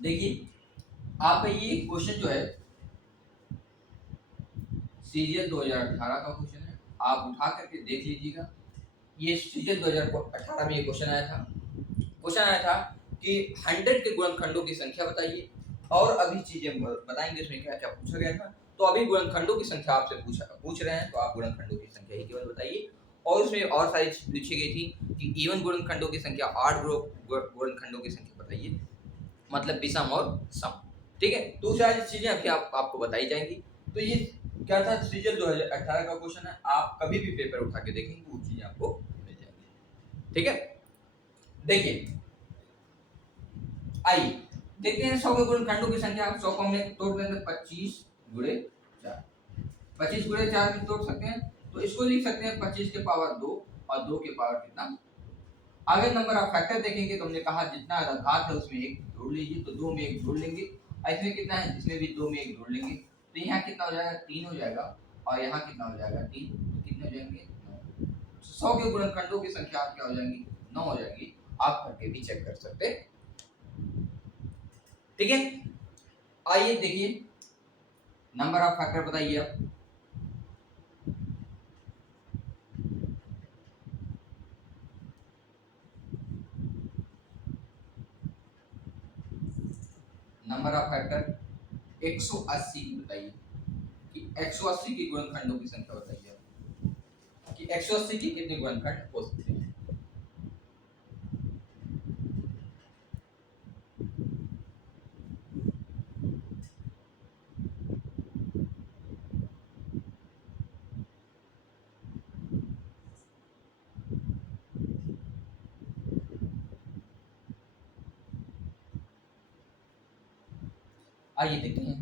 देखिए आपका ये क्वेश्चन जो है सीजीएल 2018 का क्वेश्चन है, आप उठा करके देख लीजिएगा। ये सीजीएल 2018 में ये क्वेश्चन आया था। क्वेश्चन आया था कि 100 के गुणनखंडों की संख्या बताइए, और अभी चीजें बताएंगे इसमें क्या क्या पूछा गया था। तो अभी गुणनखंडों की संख्या आपसे पूछ रहे हैं, तो आप गुणनखंडों की संख्या ही केवल बताइए। और उसमें और सारी पूछी गई थी कि इवन गुणनखंडों की संख्या, 8 गुणनखंडों की संख्या बताइए, मतलब विषम और सम। ठीक है, तो सारी चीजें अभी आपको बताई जाएंगी। तो ये क्या था, सीजीएल 2018 का क्वेश्चन है, आप कभी भी पेपर उठा के देखेंगे वो चीजें आपको मिल जाएंगी। ठीक है, देखिए आइए देखते हैं 100 के गुणनखंडों की संख्या। 100 को हमने तोड़ देंगे 25 गुणे 4, 25 गुणे 4 में तोड़ सकते हैं, तो इसको लिख सकते हैं 25 के पावर 2 और 2 के पावर कितना। आगे नंबर ऑफ फैक्टर देखेंगे तो हमने कहा जितना घात है उसमें एक जोड़ लीजिए, तो 2 में एक जोड़ लेंगे। इसमें कितना है, इसमें भी 2 में एक जोड़ लेंगे, तो यहाँ कितना हो जाएगा 3 हो जाएगा, और यहाँ कितना हो जाएगा 3, तो कितने हो जाएंगे 9। 100 के गुणनखंडों की संख्या क्या हो जाएंगी 9 हो जाएगी। आप करके भी चेक कर सकते हैं। ठीक है, आइए देखिए नंबर ऑफ फैक्टर बताइए आप। नंबर ऑफ फैक्टर 180 बताइए कि 180 की गुणनखंडों की संख्या बताइए कि 180 की कितने गुणनखंड हो सकते हैं। आइए देखते हैं।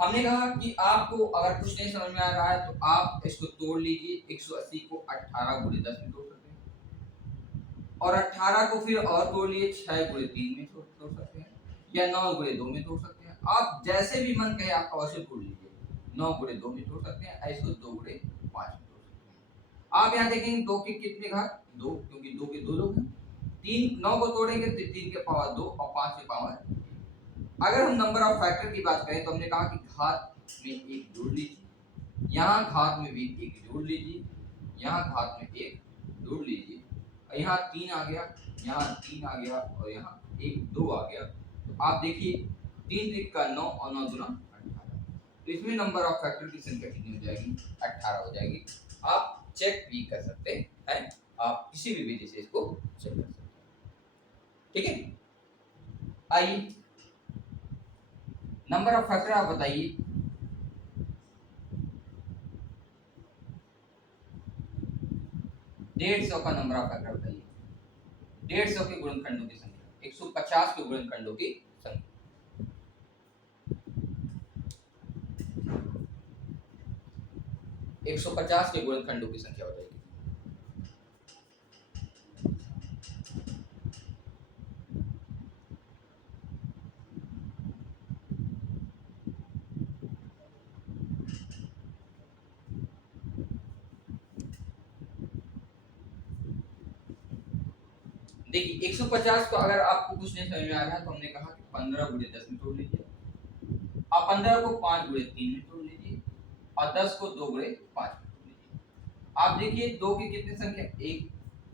हमने कहा कि आपको अगर कुछ नहीं समझ में आ रहा है तो आप इसको तोड़ लीजिए। 180 को 18 गुणे 10 में तोड़ सकते हैं, और 18 को फिर और तोड़ लिए 6 गुणे 3 में तोड़ सकते हैं, या 9 गुणे 2 में तोड़ सकते हैं। आप जैसे भी मन कहे आपका वैसे तोड़ लीजिए। 9 गुणे 2 में तोड़ सकते हैं, इसको 2 गुणे 5 में तोड़ सकते हैं। आप यहाँ देखेंगे 2 के कितने घात 2, क्योंकि 2 के 2 लोग हैं। 3 9 को तोड़ेंगे तो 3 के पावर 2 और 5 के पावर। अगर हम नंबर ऑफ फैक्टर की बात करें तो हमने कहा कि घात में एक जोड़ लीजिए, यहाँ घात में भी एक जोड़ लीजिए, यहाँ घात में एक जोड़ लीजिए, और यहाँ 3 आ गया, यहाँ 3 आ गया, और यहाँ 1 2 आ गया। तो आप देखिए 3 3 का 9 और 9 दूना 18, तो इसमें नंबर ऑफ फैक्टर की संख्या कितनी हो जाएगी 18 हो जाएगी। आप चेक भी कर सकते हैं, आप किसी भी विधि से इसको चेक कर सकते हैं। ठीक है, आइए नंबर ऑफ फैक्टर आप बताइए। डेढ़ सौ का नंबर ऑफ फैक्टर बताइए। 150 के गुणनखंडों की संख्या, 150 के गुणनखंडों की संख्या। 150 के गुणनखंडों की संख्या बताइए। देखिए 150 को अगर आपको कुछ नहीं समझ में आ रहा तो हमने कहा कि 15 गुणे 10 में तोड़ लीजिए। अब 15 को 5 गुणे 3 में तोड़ लीजिए और 10 को 2 गुणे 5 में तोड़ लीजिए। आप देखिए 2 की कितनी संख्या, 1,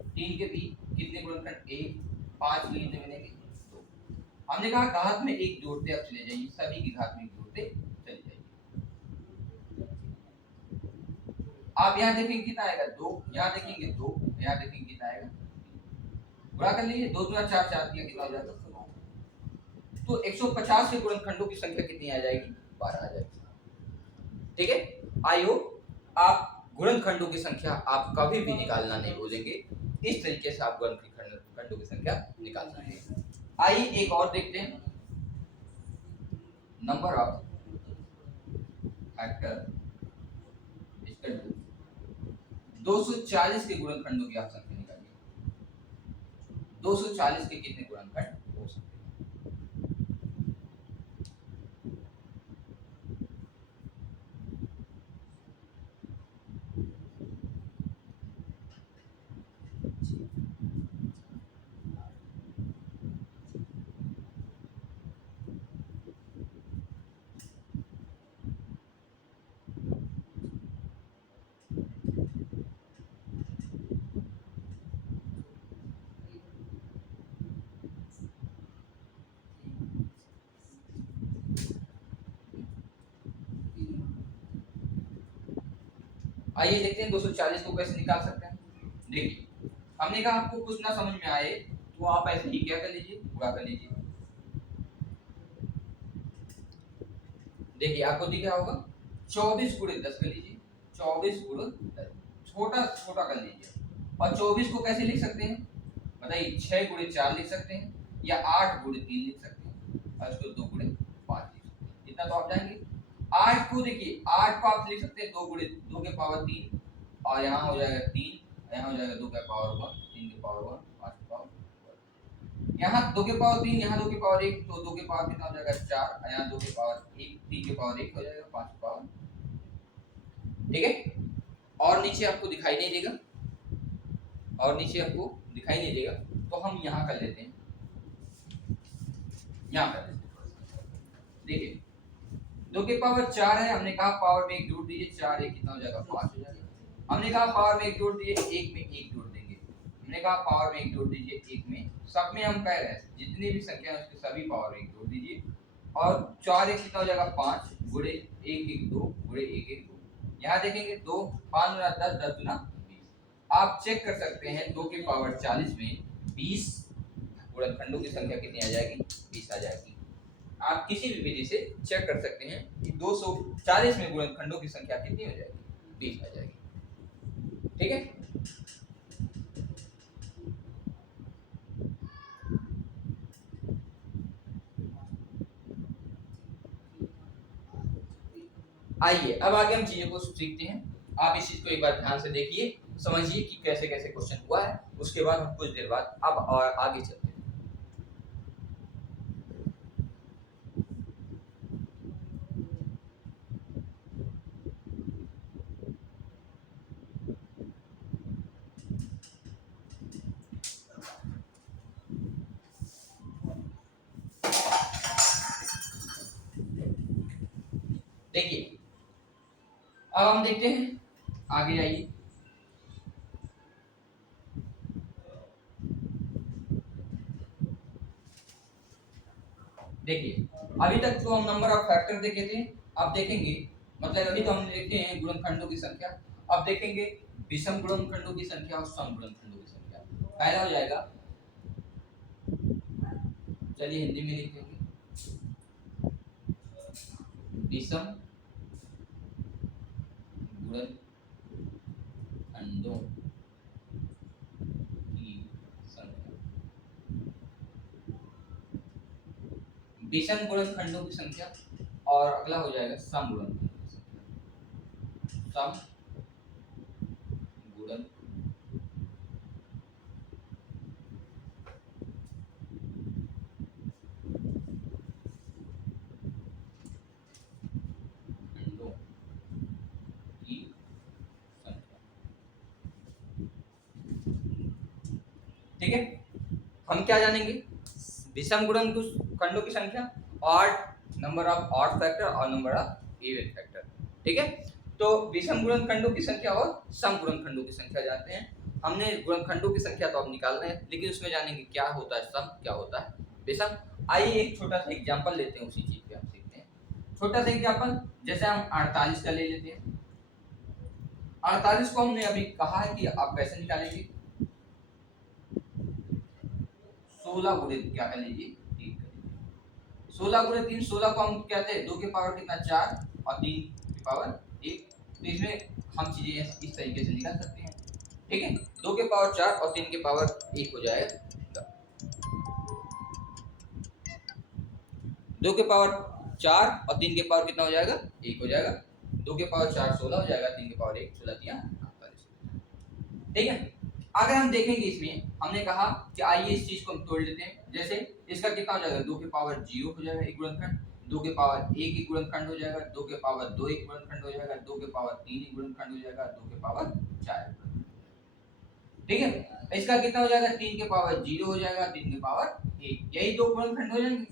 3 के भी कितने गुणनखंड, 1, 5 के कितने बनेंगे, 2। हमने कहा घात में 1 जोड़ते आप चले जाइए, सभी की घात में 1 जोड़ते चले जाइए। आप यहाँ देखेंगे कितना आएगा, 2, यहाँ देखेंगे 2, यहाँ देखेंगे कितना आएगा, गुणा कर लीजिए, 2 दूना 4, 4 दिया कितना हो जाएगा, 9। तो 150 के गुणनखंडों की संख्या कितनी आ जाएगी, 12 आ जाएगी। ठीक है, आई होप आप गुणनखंडों की संख्या आप कभी भी निकालना नहीं भूलेंगे। इस तरीके से आप गुणनखंडों की संख्या निकाल सकते हैं। आइए एक और देखते हैं, नंबर ऑफ फैक्टर 240 के गुणनखंडों की आप संख्या निकालिए। 240 के कितने गुणनखंड हो सकते हैं। आइए देखते हैं 240 को कैसे निकाल सकते हैं। देखिए हमने कहा आपको कुछ ना समझ में आए तो आप ऐसे ही क्या कर लीजिए, गुणा कर लीजिए। देखिए आपको दिख रहा होगा 24 गुणे 10 कर लीजिए, 24 गुणे 10 छोटा छोटा कर लीजिए। और 24 को कैसे लिख सकते हैं बताइए, 6 गुणे 4 लिख सकते हैं या 8 गुणे 3 लिख सकते हैं और इसको 2 गुणे 5 लिख सकते हैं। इतना तो आप जाएंगे। 8 को देखिए, 8 को आप लिख सकते हैं 2 गुणे 2 के पावर 3 और यहाँ हो जाएगा 3, यहाँ हो जाएगा 2 के पावर 1, 3 के पावर 1, 5 के पावर 1, यहाँ 2 के पावर 3, यहाँ 2 के पावर 1, तो 2 के पावर कितना हो जाएगा 4, यहाँ 2 के पावर 1, 3 के पावर 1 हो जाएगा 5 के पावर। ठीक है, और नीचे आपको दिखाई नहीं देगा, और नीचे आपको दिखाई नहीं देगा तो हम यहाँ कर लेते हैं, यहाँ कर लेते हैं। देखिए 2 के पावर 4 है, हमने कहा पावर में 1 जोड़ दीजिए, 4 1 कितना हो जाएगा 5 हो जाएगा। हमने कहा पावर में 1 जोड़ दीजिए, 1 में 1 जोड़ देंगे। हमने कहा पावर में 1 जोड़ दीजिए, 1 में, सब में हम कह रहे हैं जितनी भी संख्या है उसके सभी पावर में 1 जोड़ दीजिए। और 4 1 कितना हो जाएगा 5 गुणे 1 1 2 गुणे 1 1 2। यहाँ देखेंगे 2 5 गुना 10 10 गुना 20। आप चेक कर सकते हैं 2 के पावर 40 में 20 गुणनखंडों की संख्या कितनी आ जाएगी, 20 आ जाएगी। आप किसी भी विधि से चेक कर सकते हैं कि 240 में गुणनखंडों की संख्या कितनी हो जाएगी, 20 आ जाएगी। ठीक है, आइए अब आगे हम चीजों को सीखते हैं। आप इस चीज को एक बार ध्यान से देखिए, समझिए कि कैसे कैसे क्वेश्चन हुआ है। उसके बाद हम कुछ देर बाद अब और आगे चलते हैं। देखिए अब हम देखते हैं, आगे आइए। देखिए अभी तक तो हम नंबर ऑफ फैक्टर देखे थे, अब देखेंगे, मतलब अभी तो हमने देखे हैं गुणनखंडों की संख्या, अब देखेंगे विषम गुणनखंडों की संख्या और सम गुणनखंडों की संख्या। पहला हो जाएगा, चलिए हिंदी में लिख देंगे, विषम गुणनखंडों की संख्या, विषम गुणनखंडों की संख्या, और अगला हो जाएगा सम गुणनखंडों की संख्या, सम गुणनखंडों की संख्या। ठीक है, हम क्या जानेंगे? विषम गुणनखंडों की संख्या, odd number of odd factor और नंबर ऑफ इवन फैक्टर। ठीक है, तो विषम गुणनखंडों की संख्या और सम गुणनखंडों की संख्या जानते हैं। हमने गुणनखंडों की संख्या तो अब निकाल रहे हैं, लेकिन उसमें जानेंगे क्या होता है सम, क्या होता है विषम। आइए एक छोटा सा एग्जांपल लेते हैं, उसी चीज पे हम सीखते हैं। छोटा सा एग्जांपल, जैसे हम 48 का ले लेते हैं। 48 को हमने अभी कहा है कि आप कैसे निकालेंगे, 16 गुणे क्या कर लीजिए 3 कर लीजिए। 16 गुणे 3, 16 को हम क्या थे 2 के पावर कितना 4 और 3 के पावर 1। तो इसमें हम चीजें इस तरीके से निकाल सकते हैं। ठीक है, 2 के पावर 4 और 3 के पावर 1 हो जाएगा। 2 के पावर 4 और 3 के पावर कितना हो जाएगा 1 हो जाएगा। 2 के पावर 4 16 हो जाएगा, 3 के पावर 1 16 3 48। ठीक है, अगर हम देखेंगे इसमें हमने कहा कि आइए इस चीज को हम तोड़ लेते हैं। जैसे इसका कितना हो जाएगा 2 के पावर 0 हो जाएगा एक गुणनखंड, 2 के पावर 1 एक गुणनखंड हो जाएगा, 2 के पावर 2 एक गुणनखंड हो जाएगा, 2 के पावर 3 एक गुणनखंड हो जाएगा, 2 के पावर 4। ठीक है, इसका कितना हो जाएगा 3 के पावर 0 हो जाएगा, 3 के पावर 1, यही दो गुणनखंड हो जाएंगे।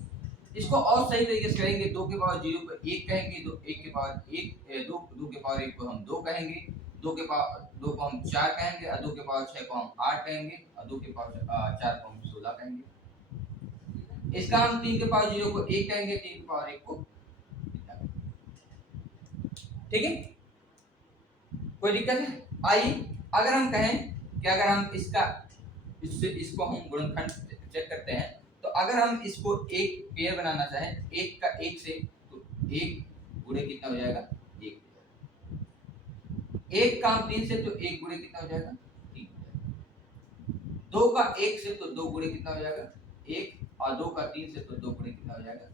इसको और सही तरीके से करेंगे, 2 के पावर 0 को 1 कहेंगे, तो 1 के पावर 1 2 के पावर 1 को हम 2 कहेंगे, 2 के पावर 2 को हम 4 कहेंगे, और 2 के पावर 6 को हम 8 कहेंगे, और 2 के पावर 4 को हम 16 कहेंगे। इसका हम 3 के पावर 0 को 1 कहेंगे, 3 के पावर 1 को। ठीक है, कोई दिक्कत है? आइए अगर हम कहें कि अगर हम इसको हम गुणनखंड चेक करते हैं, तो अगर हम इसको एक पेयर बनाना चाहें, एक का एक से, तो एक गुणे कितना हो जाएगा 1। एक का 3 से, तो एक गुणे कितना हो जाएगा 3। 2 का 1 से, तो 2 गुणे कितना हो जाएगा 1, और 2 का 3 से, तो 2 गुणे कितना हो जाएगा।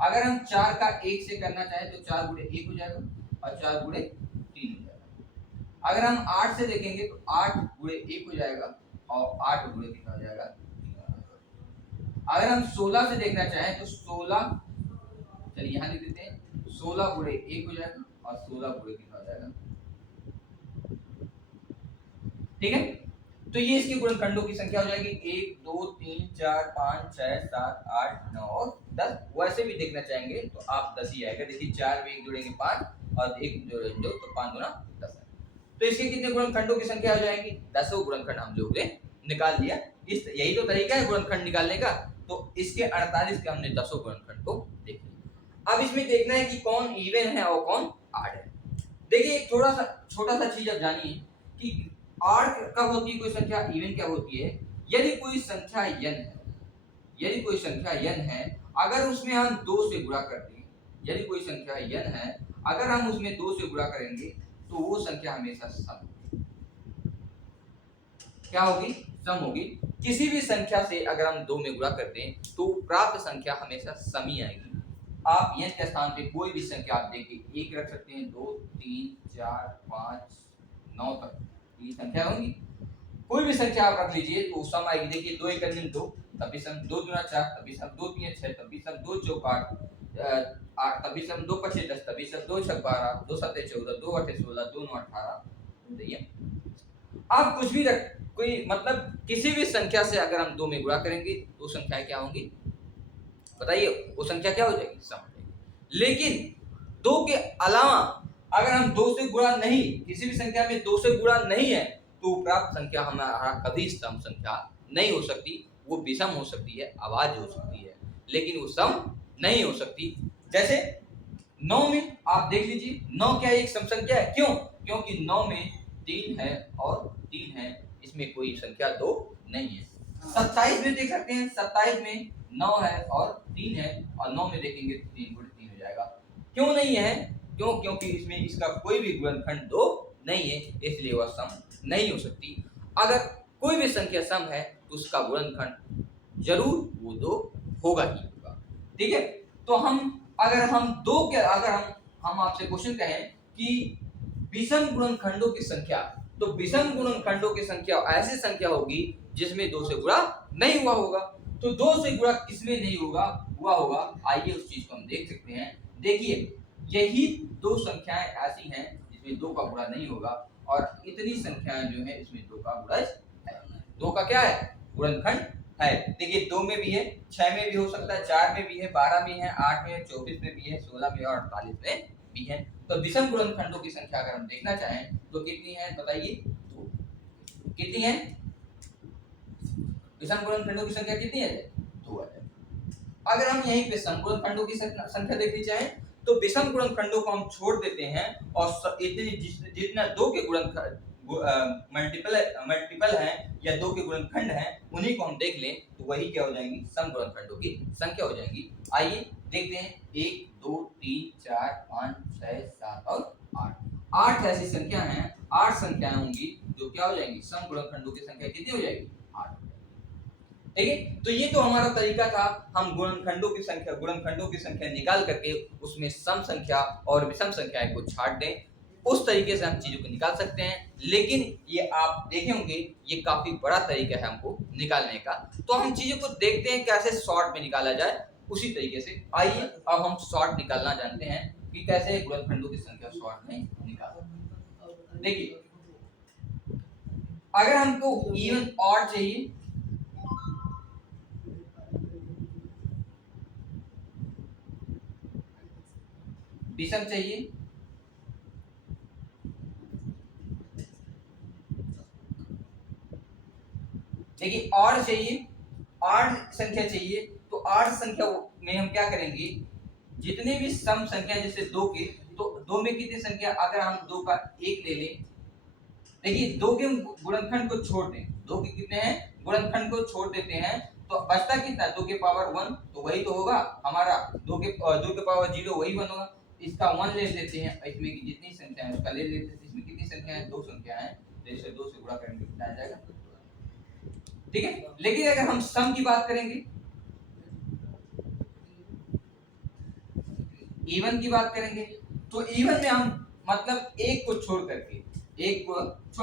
अगर हम 4 का 1 से करना चाहें, तो 4 गुणे 1 हो जाएगा, और 4 गुणे 3 हो जाएगा। अगर हम 8 से देखेंगे, तो 8 गुणे 1 हो जाएगा, और 8 गुणे कितना हो जाएगा। अगर हम 16 से देखना चाहें, तो 16, चलिए यहां लिख देते हैं, 16 गुणे 1 हो जाएगा, और 16 गुणे कितना हो जाएगा। ठीक है, तो ये इसके गुणनखंडों की संख्या हो जाएगी 1 2 3 4 5 6 7 8 9 और 10। वैसे भी देखना चाहेंगे तो आप 10 ही आएगा। देखिए 4 में 1 जोड़ेंगे 5, और 1 जोड़ेंगे 2, तो 5 गुना 10 है। तो इसके कितने गुणनखंडों की संख्या हो जाएगी 10 गुणनखंड हम लोग ने निकाल लिया। इस यही तो तरीका है गुणनखंड निकालने का। तो इसके 48 के हमने 10 गुणनखंड को देख लिया। अब इसमें देखना है कि कौन इवन है और कौन ऑड है। देखिए एक थोड़ा सा छोटा सा चीज आप जानिए कि ऑड कब होती है कोई संख्या, इवन क्या होती है। यदि कोई संख्या n है, यदि कोई संख्या n है, अगर उसमें हम 2 से गुणा कर दें, यदि कोई संख्या n है, अगर हम उसमें 2 से गुणा करेंगे, तो वो संख्या हमेशा सम होगी। क्या होगी? सम होगी। किसी भी संख्या से अगर हम 2 में गुणा कर दें, तो प्राप्त संख्या हमेशा सम ही आएगी। आप n के स्थान पे कोई भी संख्या आप देखिए, 1 रख सकते हैं, 2 3 4 5 9 तक ये संख्या होंगी। कोई भी संख्या आप रख लीजिए तो सम आएगी। देखिए 2 1 2 तब भी सम, 2 दूना 4 तब भी सम, 2 3 6 तब भी सम, 2 4 8 तब भी सम, 2 5 10 तब भी सम, 2 6 12, 2 7 14, 2 8 16, 2 9 18। बताइए आप कुछ भी रख, कोई मतलब किसी भी संख्या से अगर हम 2 में गुणा करेंगे तो संख्याएं क्या होंगी बताइए, वो संख्या क्या हो जाएगी? सम हो जाएगी। लेकिन 2 के अलावा अगर हम 2 से गुणा नहीं, किसी भी संख्या में 2 से गुणा नहीं है, तो प्राप्त संख्या हमारा कभी सम संख्या नहीं हो सकती। वो विषम हो सकती है, आवाज हो सकती है, लेकिन वो सम नहीं हो सकती। जैसे 9 में आप देख लीजिए, 9 क्या एक सम संख्या है? क्यों? क्योंकि 9 में 3 है और 3 है, इसमें कोई संख्या 2 नहीं है। 27 में देख सकते हैं, 27 में 9 है और 3 है, और 9 में देखेंगे तो 3 गुणे 3 हो जाएगा। क्यों नहीं है? क्योंकि इसमें इसका कोई भी गुणनखंड 2 नहीं है, इसलिए वह सम नहीं हो सकती। अगर कोई भी संख्या सम है तो उसका गुणनखंड जरूर वो 2 होगा ही होगा। ठीक है, तो अगर हम आपसे क्वेश्चन कहें कि विषम गुणनखंडों की संख्या, तो विषम गुणनखंडों की संख्या ऐसी संख्या होगी जिसमें 2 से गुणा नहीं हुआ होगा। तो 2 से गुणा किसमें नहीं हुआ होगा, आइए उस चीज को हम देख सकते हैं। देखिए, यही 2 संख्याएं ऐसी हैं जिसमें 2 का गुणा नहीं होगा, और इतनी संख्याएं जो है इसमें 2 का गुणज है। 2 का क्या है? गुणनखंड है। देखिए, 2 में भी है, 6 में भी हो सकता है, 4 में भी है, 12 में है, 8 में है, 24 में भी है, 16 में और 48 में भी है। तो विषम गुणनखंडों की संख्या अगर हम देखना चाहें तो कितनी है बताइए? 2। कितनी है? विषम गुणनखंडों की संख्या कितनी है? 2 है। अगर हम यहीं पे सम गुणनखंडों की संख्या देखनी चाहें तो विषम गुणनखंडों को हम छोड़ देते हैं, और जितना 2 के गुणनखंड मल्टीपल हैं या 2 के गुणनखंड हैं उन्हीं को हम देख लें तो वही क्या हो जाएंगी? सम गुणनखंडों की संख्या हो जाएंगी। आइए देखते हैं, 1 2 3 4 5 6 7 और 8। 8 ऐसी संख्या हैं, 8 संख्याएं होंगी जो क्या हो जाएंगी? सम गुणनखंडों की संख्या कितनी हो जाएगी? 8। ठीक है, तो ये तो हमारा तरीका था, हम गुणनखंडों की संख्या निकाल करके उसमें सम संख्या और विषम संख्याएं को छाट दें। उस तरीके से हम चीजों को निकाल सकते हैं, लेकिन ये आप देखे होंगे ये काफी बड़ा तरीका है हमको निकालने का। तो हम चीजों को देखते हैं कैसे शॉर्ट में निकाला जाए, उसी तरीके से आइए अब हम शॉर्ट निकालना जानते हैं कि कैसे गुणनखंडों की संख्या शॉर्ट में निकाल। देखिए, अगर हमको इवन ऑड चाहिए, विषम चाहिए, देखिए ऑड चाहिए, ऑड संख्या चाहिए, तो ऑड संख्या में हम क्या करेंगे? जितने भी सम संख्या जैसे 2 के, तो 2 में कितनी संख्या? अगर हम 2 का 1 ले लें, देखिए 2 के गुणनखंड को छोड़ दें, 2 के कितने हैं? गुणनखंड को छोड़ देते हैं, तो बचता कितना? 2 के पावर 1, तो वही तो होगा हमारा 2 के पावर 0, वही 1 होगा। इसका 1 ले लेते हैं, इसमें की जितनी संख्या है उसका ले लेते हैं, इसमें कितनी संख्या है? 2 संख्या है, तो इसे 2 से गुणा करेंगे कितना आ जाएगा? ठीक है, लेकिन अगर हम सम की बात करेंगे, इवन की बात करेंगे, तो इवन में हम मतलब एक को छोड़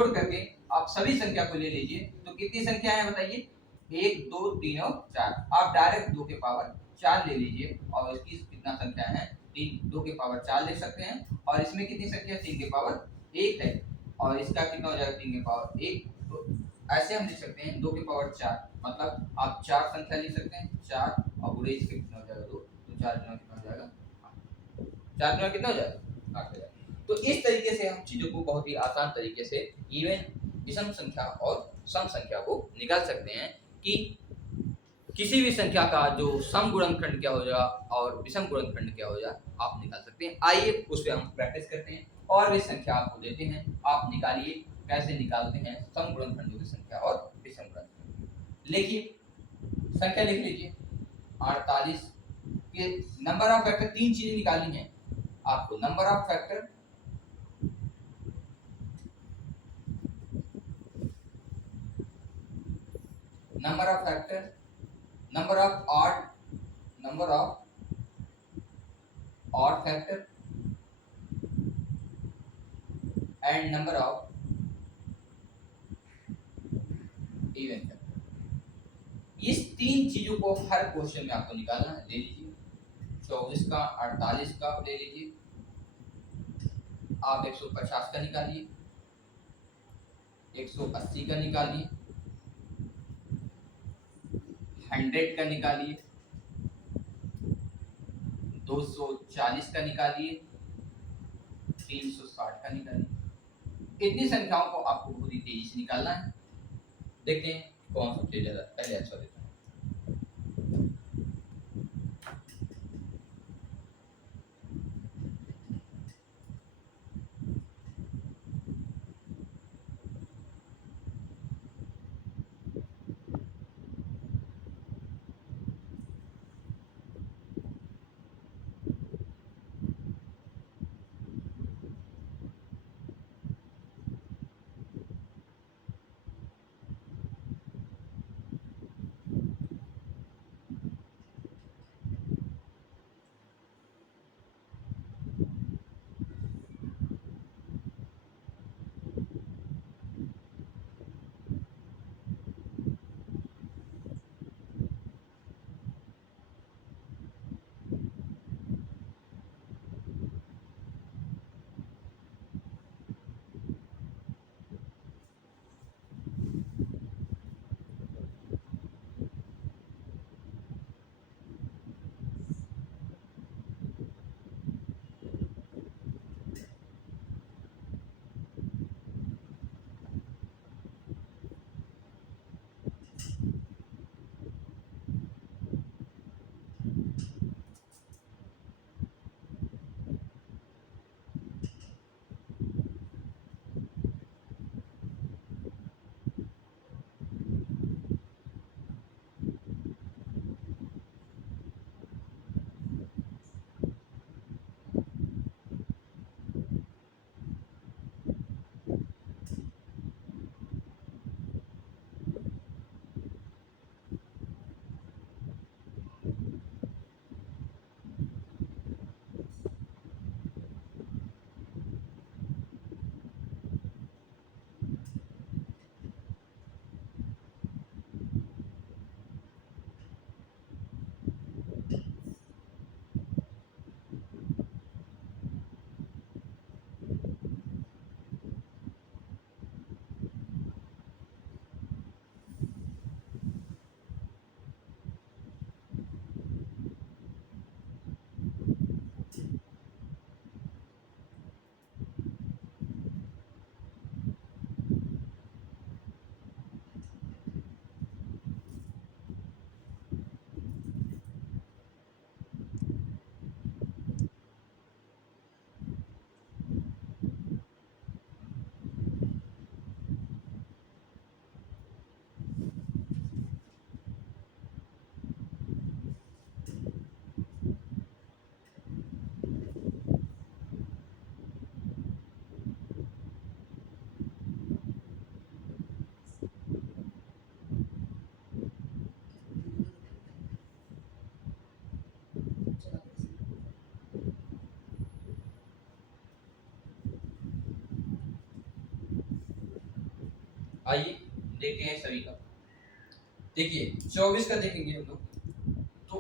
करके आप सभी संख्या को ले लीजिए, तो कितनी संख्या है बताइए? 1 2 3 और 4। आप डायरेक्ट 2 के पावर 4 ले लीजिए, और इसकी कितना संख्या है? 3, 2 के पावर 4 ले सकते हैं, और इसमें कितनी संख्या? 3 के पावर 1 है, और इसका कितना हो जाएगा? 3 के पावर 1। तो ऐसे हम लिख सकते हैं 2 के पावर 4, मतलब आप 4 संख्या लिख सकते हैं, 4 और पूरे इसके कितना हो जाएगा? 2, तो 4 गुना कितना हो जाएगा? 4 गुना कितना हो जाएगा? 8 हो जाएगा। तो इस तरीके से हम चीजों को बहुत ही आसान तरीके से इवन, विषम संख्या और सम संख्या को निकाल सकते हैं कि किसी भी संख्या का जो सम गुणनखंड क्या हो जाएगा और विषम गुणनखंड क्या हो जाएगा आप निकाल सकते हैं। आइए उस पर हम प्रैक्टिस करते हैं, और भी संख्या आपको देते हैं, आप निकालिए कैसे निकालते हैं सम गुणनखंडों की संख्या और विषम गुणनखंड। लिखिए, संख्या लिख लीजिए 48 के नंबर ऑफ फैक्टर, 3 चीजें निकालनी है आपको। Number of factor, number of factor, number of odd factor and number of even factor. इस 3 चीजों को हर क्वेश्चन में आपको निकालना है। ले लीजिए 24 का, 48 का ले लीजिए, आप 150 का निकालिए, 180 का निकालिए, 100 का निकालिए, 240 का निकालिए, 360 का निकालिए। इतनी संख्याओं को आपको बहुत ही तेजी से निकालना है। देखते हैं कौन सबसे ज्यादा पहले आंसर देता है। आइए देखते हैं सभी का। देखिए 24 का देखेंगे हम लोग तो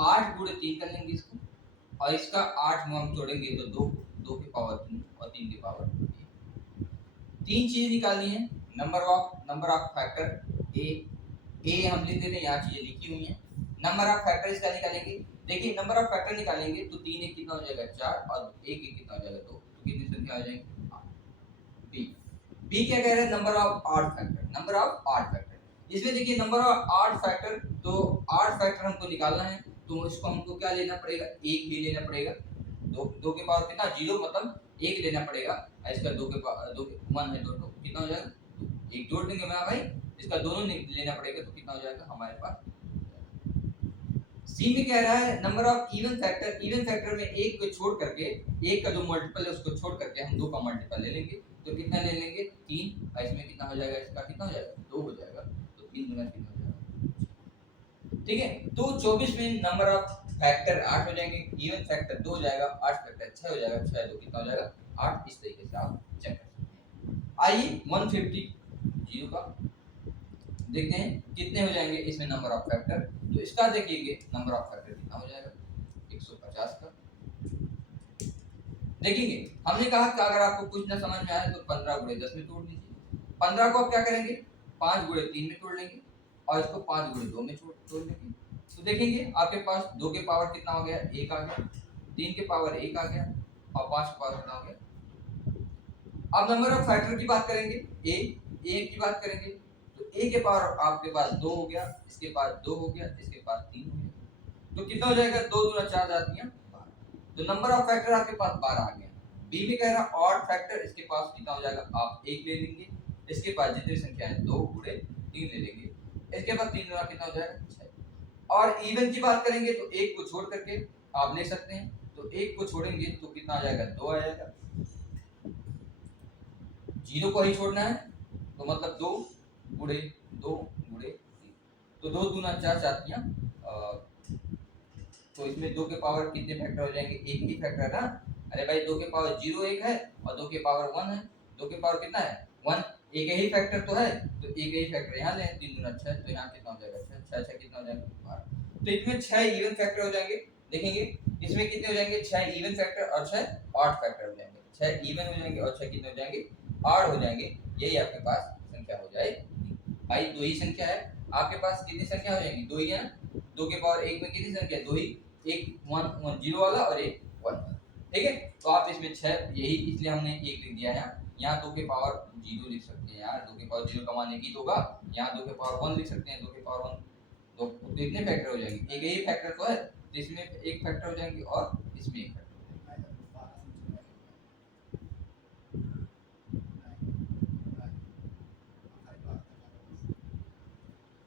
8 गुणे 3 कर लेंगे इसको, और इसका 8 में हम जोड़ेंगे तो 2, 2 की पावर 3 और 3 की पावर 1। तीन चीजें निकालनी है, नंबर ऑफ फैक्टर ए हम लिख देते हैं, यहाँ चीजें लिखी हुई हैं। नंबर ऑफ फैक्टर इसका निकालेंगे। देखिए नंबर ऑफ फैक्टर निकालेंगे तो 3 एक कितना हो जाएगा 4 और 1 एक कितना हो जाएगा 2, तो कितनी संख्या आ जाएगी 8। बी बी क्या कह रहे हैं, number of odd factor, number of odd factor. इसमें देखिए नंबर ऑफ ऑड फैक्टर, तो ऑड फैक्टर हमको निकालना है तो इसको हमको क्या लेना पड़ेगा, एक ही लेना पड़ेगा। 2 के पावर कितना 0 मतलब एक लेना पड़ेगा, इसका 2 के पावर 2 के 1 है तो कितना हो जाएगा, एक जोड़ देंगे मैं भाई, इसका दोनों लेना पड़ेगा तो कितना हो जाएगा हमारे पास। सी में कह रहा है number of even factor, even factor में एक को छोड़ करके, एक का जो मल्टीपल है उसको छोड़ करके हम 2 का मल्टीपल ले लेंगे, तो कितना ले लेंगे 3, और इसमें कितना हो जाएगा, इसका कितना हो जाएगा 2 हो जाएगा, तो 3 गुना 3 हो जाएगा। ठीक है, तो 24 में नंबर ऑफ फैक्टर 8 हो जाएंगे, इवन फैक्टर 2 हो जाएगा, 8 फैक्टर 6 हो जाएगा, 6 2 कितना हो जाएगा 8। इस तरीके से आप चेक कर सकते हैं। आइए 150 जीरो का देखते हैं कितने हो जाएंगे इसमें नंबर ऑफ फैक्टर। तो इसका देखिए नंबर ऑफ फैक्टर कितना हो जाएगा 150 का। देखेंगे हमने कहा कि अगर आपको कुछ ना समझ में आए तो 15 गुणे 10 में तोड़ लीजिए। 15 को आप क्या करेंगे 5 गुणे 3 में तोड़ लेंगे और इसको 5 गुणे 2 में तोड़ लेंगे। तो देखेंगे आपके पास 2 के पावर कितना हो गया 1 आ गया, 3 के पावर 1 आ गया और 5 के पावर कितना हो गया। अब नंबर ऑफ फैक्टर की बात करेंगे, ए की बात करेंगे तो ए के पावर आपके पास 2 हो गया, इसके पास 2 हो गया, इसके पास 3 हो गया, तो कितना हो जाएगा 2 दूना 4 जाती है 12, तो नंबर ऑफ फैक्टर आपके पास 12 आ गया। बी में कह रहा ऑड फैक्टर, इसके पास कितना हो जाएगा आप 1 ले लेंगे, इसके पास जितनी संख्या है 2 गुणे 3 ले लेंगे, इसके पास 3 गुना कितना हो जाएगा 6। और इवन की बात करेंगे तो 1 को छोड़ करके आप ले सकते हैं, तो 1 को छोड़ेंगे तो कितना आ जाएगा 2 आ जाएगा, 0 को ही छोड़ना है तो मतलब 2 गुणे 2 गुणे 3, तो 2 दूना 4 जातियां, तो इसमें 2 के पावर कितने फैक्टर हो जाएंगे, एक ही फैक्टर ना। अरे भाई 2 के पावर 0 1 है और 2 के पावर 1 है, 2 के पावर कितना है 1, एक ही फैक्टर तो है तो एक ही फैक्टर यहाँ ले, 3 गुना 6 तो यहाँ कितना हो जाएगा 6 6 कितना हो जाएगा 12, तो इसमें 6 इवन फैक्टर हो जाएंगे। देखेंगे इसमें कितने हो जाएंगे 6 इवन फैक्टर और 6 ऑड फैक्टर हो जाएंगे, 6 इवन हो जाएंगे और 6 कितने हो जाएंगे ऑड हो जाएंगे। यही आपके पास संख्या हो जाएगी। भाई 2 ही संख्या है आपके पास, कितनी संख्या हो जाएंगी 2 ही है ना, 2 के पावर 1 में कितनी संख्या 2 ही, एक 1 0 वाला और एक 1, ठीक है। तो आप इसमें 6 यही इसलिए हमने 1 लिख दिया है, यहाँ 2 के पावर 0 लिख सकते हैं यार, 2 के पावर 0 का मान 1 ही तो होगा, यहाँ 2 के पावर 1 लिख सकते हैं, 2 के पावर 1 तो कितने फैक्टर हो जाएंगे, एक ही फैक्टर तो है तो इसमें एक फैक्टर हो जाएंगे और इसमें एक फैक्टर।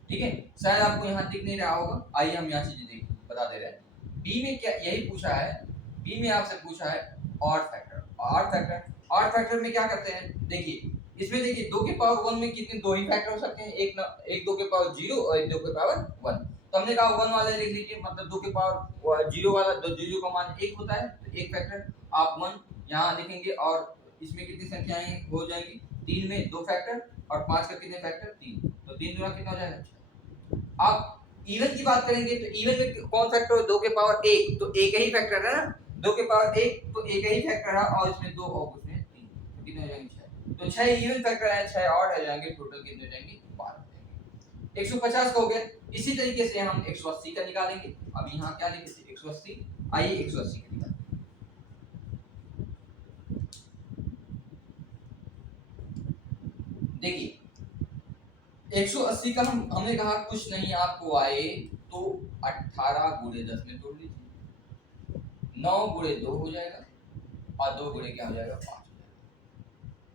ठीक है, शायद आपको यहाँ दिख नहीं रहा होगा, आइए हम यहाँ चीजें देख बता दे रहे हैं। बी में क्या यही पूछा है, बी में आपसे पूछा है ऑड फैक्टर, ऑड फैक्टर में क्या करते हैं देखिए, इसमें देखिए 2 के पावर 1 में कितने 2 ही फैक्टर हो सकते हैं, एक 2 के पावर 0 और एक 2 के पावर 1, तो हमने कहा 1 वाला लिख लीजिए, मतलब 2 के पावर 0 वाला 0 का मान 1 होता है तो एक फैक्टर आप 1 यहाँ लिखेंगे, और इसमें कितनी संख्याएं हो जाएंगी 3 में 2 फैक्टर और 5 का कितने फैक्टर 3, तो 3 गुना कितना हो जाएगा। आप इवन की बात करेंगे तो इवन में कौन फैक्टर है 2 के पावर 1, तो एक ही फैक्टर है ना, 2 के पावर 1 तो एक ही फैक्टर है और इसमें 2 और उसमें 3, तो कितने हो जाएंगे 6, तो 6 इवन फैक्टर है, 6 ऑड हो जाएंगे, टोटल कितने हो जाएंगे 12 हो जाएंगे। 150 का हो गया। इसी तरीके से हम 180 का निकालेंगे, अब यहाँ क्या लिखे थे 180, आइए 180 का निकालेंगे। देखिए 180 का हमने कहा कुछ नहीं आपको आए तो 18 गुणे 10 में तोड़ लीजिए, 9 गुणे 2 हो जाएगा और 2 गुणे क्या हो जाएगा 5 हो जाएगा,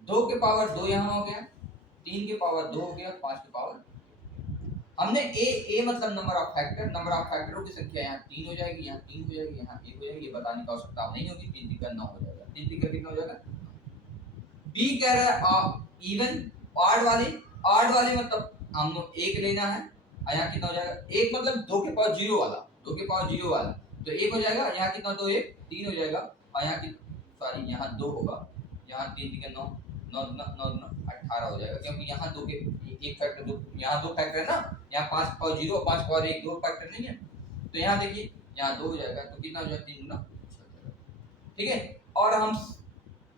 2 के पावर 2 यहाँ हो गया, 3 के पावर 2 हो गया, 5 के पावर हमने ए मतलब नंबर ऑफ फैक्टरों की संख्या यहाँ 3 हो जाएगी, यहाँ 3 हो जाएगी, यहाँ 1 हो जाएगी, ये बताने का आवश्यकता नहीं होगी, 3 3 का 9 हो जाएगा, 3 3 का कितना हो जाएगा। बी कह रहा है इवन ऑड वाली मतलब हम लोग 1 लेना है, यहाँ कितना हो जाएगा 1 मतलब 2 के पावर 0 वाला, 2 के पावर 0 वाला तो 1 हो जाएगा, यहाँ कितना 2 1 3 हो जाएगा, और यहाँ की सॉरी यहाँ 2 होगा, यहाँ 3 3 9 9 9 18 हो जाएगा, क्योंकि यहाँ दो के एक फैक्टर दो, यहाँ दो फैक्टर है ना, यहाँ 5 पावर 0 और 5 पावर 1 दो फैक्टर नहीं है, तो यहाँ देखिए यहाँ 2 हो जाएगा, तो कितना हो जाएगा 3 गुना 6। ठीक है। और हम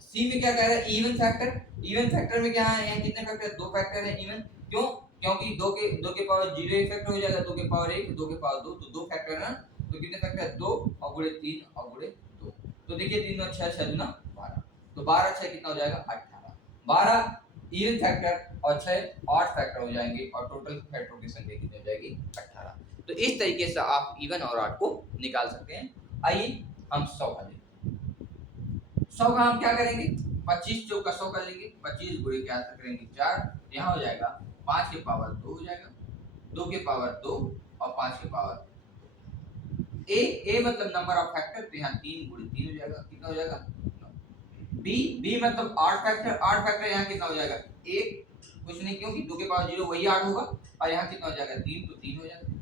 सी में क्या कह रहे हैं, इवन फैक्टर। इवन फैक्टर में क्या है, यहाँ कितने फैक्टर, दो फैक्टर है इवन, क्यों, क्योंकि 2 के पावर 0 एक फैक्टर हो जाएगा, 2 के पावर 1, 2 के पावर 2, तो दो फैक्टर है ना, तो कितने फैक्टर 2 और गुणे 3 और गुणे 2, तो देखिए 3 और 6 6 गुना 12, तो 12 6 कितना हो जाएगा 18। 12 इवन फैक्टर और 6 8 फैक्टर हो जाएंगे, और टोटल फैक्टरों की संख्या कितनी हो जाएगी 18। तो इस तरीके से आप इवन और ऑड को निकाल सकते हैं। आइए हम 100 का लेंगे। 100 का हम क्या करेंगे, 25 चौका 100 कर लेंगे, 25 गुणे क्या करेंगे 4, यहाँ हो जाएगा 5 के पावर 2 हो जाएगा, 2 के पावर 2 और 5 के पावर ए मतलब नंबर ऑफ फैक्टर, तो यहाँ 3 गुणे 3 हो जाएगा, कितना हो जाएगा 9। बी मतलब 8 फैक्टर, 8 फैक्टर यहाँ कितना हो जाएगा 1, कुछ नहीं, क्योंकि 2 के पावर 0 वही 8 होगा, और यहाँ कितना हो जाएगा 3, तो 3 हो जाएगा।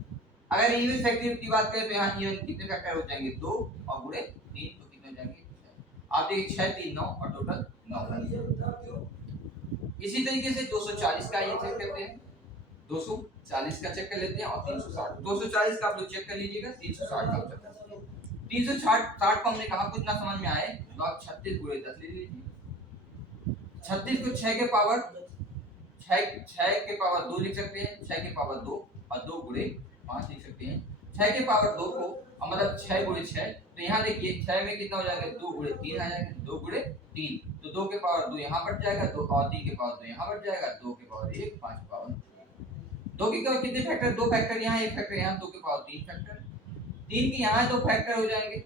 अगर इवन फैक्टर की बात करें तो यहाँ इवन कितने फैक्टर हो जाएंगे 2 और गुणे 3, तो कितने हो जाएंगे, आप देखिए 6 3 9 और टोटल 9। इसी तरीके से 240 का ये चेक करते हैं, 240 का चेक कर लेते हैं, और 360, 240 का आप लोग चेक कर लीजिएगा, 360 का चेक कर सकते हैं। 360 को हमने कहा कुछ ना समझ में आए तो आप 36 गुणे 10 ले लीजिए। 36 को 6 के पावर 6 के पावर 2 लिख सकते हैं, 6 के पावर 2 और 2 गुणे 5 लिख सकते हैं। 6 के पावर 2 को मतलब 6 गुणे 6, तो यहाँ देखिए 6 में कितना हो जाएगा 2 गुणे 3 आ जाएगा, 2 गुणे 3, तो 2 के पावर 2 यहाँ बढ़ जाएगा, 2 और 3 के पावर 2 यहाँ बढ़ जाएगा, 2 के पावर 1 5 के पावर 2 के पावर कितने फैक्टर, 2 फैक्टर यहाँ, 1 फैक्टर यहाँ, 2 के पावर 3 फैक्टर, 3 के यहाँ 2 फैक्टर हो जाएंगे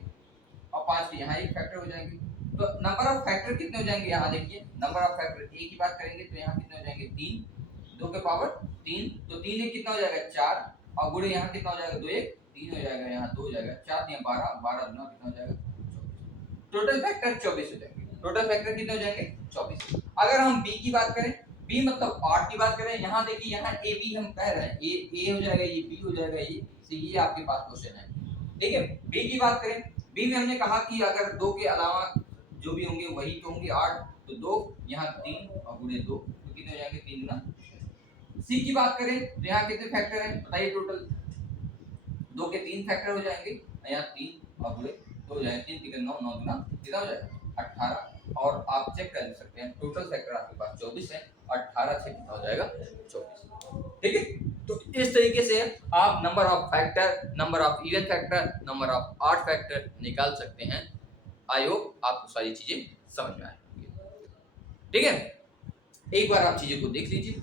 और 5 के यहाँ 1 फैक्टर हो जाएंगे। तो नंबर ऑफ फैक्टर कितने हो जाएंगे, यहाँ देखिए नंबर ऑफ फैक्टर ए की बात करेंगे तो यहाँ कितने हो जाएंगे 3, 2 के पावर 3, तो 3 एक कितना हो जाएगा 4, और गुणे यहाँ कितना हो जाएगा 2 1 3 हो जाएगा, यहाँ 2 हो जाएगा, 4 दिया 12, 12 दुना कितना हो जाएगा 24, टोटल फैक्टर 24 हो जाएंगे। टोटल फैक्टर कितने हो जाएंगे 24। अगर हम बी की बात करें, बी मतलब 8 की बात करें, यहाँ देखिए यहाँ ए बी हम कह रहे हैं, ए हो जाएगा, ये बी हो जाएगा, ये सी, ये आपके पास क्वेश्चन है। ठीक है, बी की बात करें, बी में हमने कहा कि अगर 2 के अलावा जो भी होंगे वही तो होंगे 8, तो 2 यहाँ 3 और गुणे 2, तो कितने हो जाएंगे 3 गुना। सी की बात करें तो यहाँ कितने फैक्टर हैं बताइए, टोटल 2 के 3 फैक्टर हो जाएंगे, यहाँ 3 और गुणे 2 हो जाएंगे, 3 3 9 9 गुना कितना हो जाएगा 18, और आप चेक कर सकते हैं टोटल फैक्टर आपके पास 24 है, 18 से कितना हो जाएगा 24। ठीक है, तो इस तरीके से आप number of factor, number of even factor, number of odd factor निकाल सकते हैं। आई होप आपको सारी चीजें समझ में आएंगी। ठीक है, एक बार आप चीजों को देख लीजिए।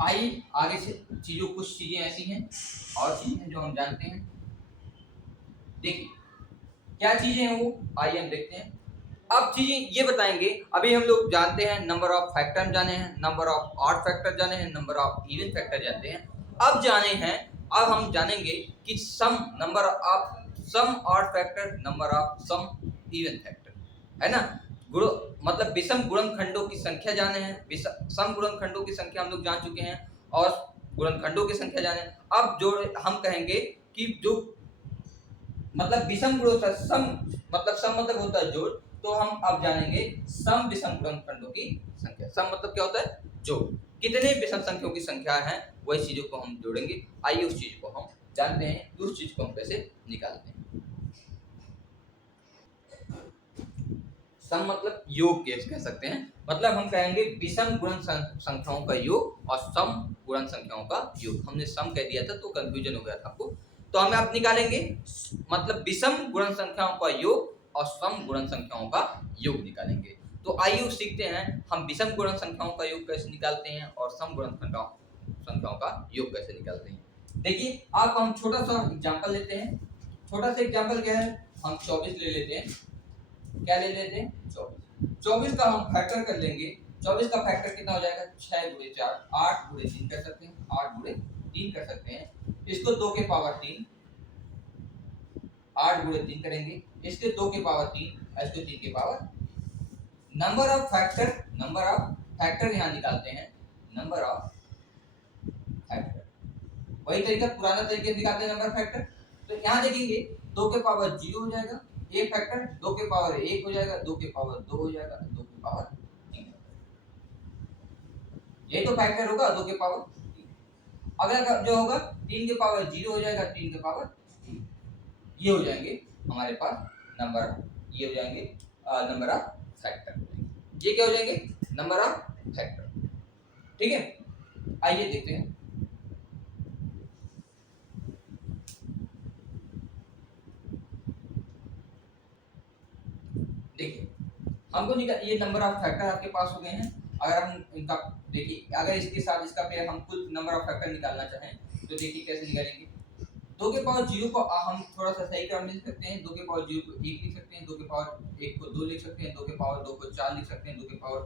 आइए आगे से चीजों, कुछ चीजें ऐसी हैं और चीजें हैं जो हम जानते हैं। देखिए क्या चीजें हैं वो, आइए हम देखते हैं। अब चीजें ये बताएंगे, अभी हम लोग जानते हैं नंबर ऑफ फैक्टर जाने हैं, नंबर ऑफ ऑड फैक्टर जाने हैं, नंबर ऑफ इवन फैक्टर जानते हैं। अब जाने हैं, अब हम जानेंगे कि sum, number of sum odd factor, number of sum even factor, है ना। गुण मतलब विषम गुणनखंडों की संख्या जाने हैं, सम गुणनखंडों की संख्या हम लोग जान चुके हैं, और गुणनखंडों की संख्या जाने। अब जो हम कहेंगे कि जो मतलब विषम गुणों का सम मतलब होता है जोड़, तो हम अब जानेंगे सम विषम गुणनखंडों की संख्या। सम मतलब क्या होता है जोड़, कितने विषम संख्याओं की संख्या है वही चीजों को हम जोड़ेंगे। आइए उस चीज को हम जानते हैं, उस चीज को हम कैसे निकालते हैं। सम मतलब योग कह सकते हैं, मतलब हम कहेंगे विषम गुणन संख्याओं का योग और सम गुणन संख्याओं का योग। हमने सम कह दिया था तो कंफ्यूजन हो गया था आपको, तो हमें आप निकालेंगे मतलब विषम गुणन संख्याओं का योग और सम गुणन संख्याओं का योग निकालेंगे। तो आइए सीखते हैं हम विषम गुणन संख्याओं का योग कैसे निकालते हैं और सम गुणन संख्याओं का योग कैसे निकालते हैं। देखिए आप हम छोटा सा एग्जांपल लेते हैं। छोटा सा एग्जांपल क्या है, हम 24 ले लेते हैं। क्या ले लेते हैं 24 का हम फैक्टर कर लेंगे। 24 का फैक्टर कितना हो जाएगा 6 गुणे 4, 8 गुणे 3 कर सकते हैं, 8 गुणे 3 कर सकते हैं। इसको 2 के पावर 3, 8 गुणे 3 करेंगे, इसके 2 के पावर 3, इसको 3 के पावर। नंबर ऑफ फैक्टर यहाँ निकालते हैं। Number of factor. वही तरीका, पुराना तरीके से निकालते हैं नंबर फैक्टर। तो यहाँ देखेंगे 2 के पावर 0 हो जाएगा, एक फैक्टर 2 के पावर 1 हो जाएगा, 2 के पावर 2 हो जाएगा, 2 के पावर 3। ये तो फैक्टर होगा 2 के पावर 3। अगला जो होगा 3 के पावर 0 हो जाएगा, 3 के पावर 3। ये हो जाएंगे हमारे पास नंबर, ये हो जाएंगे नंबर ऑफ फैक्टर। ये क्या हो जाएंगे? Number of factor. ठीक है, आइए देखते हैं। देखिए हमको ये नंबर ऑफ फैक्टर आपके पास हो गए हैं। अगर हम इनका देखिए, अगर इसके साथ इसका पे हम कुल नंबर ऑफ फैक्टर निकालना चाहें तो देखिए कैसे निकालेंगे। 2 के पावर 0 को हम थोड़ा सा सही क्रम में लिख सकते हैं। 2 के पावर 0 को 1 लिख सकते हैं, 2 के पावर 1 को 2 लिख सकते हैं, 2 के पावर 2 को 4 लिख सकते हैं, 2 के पावर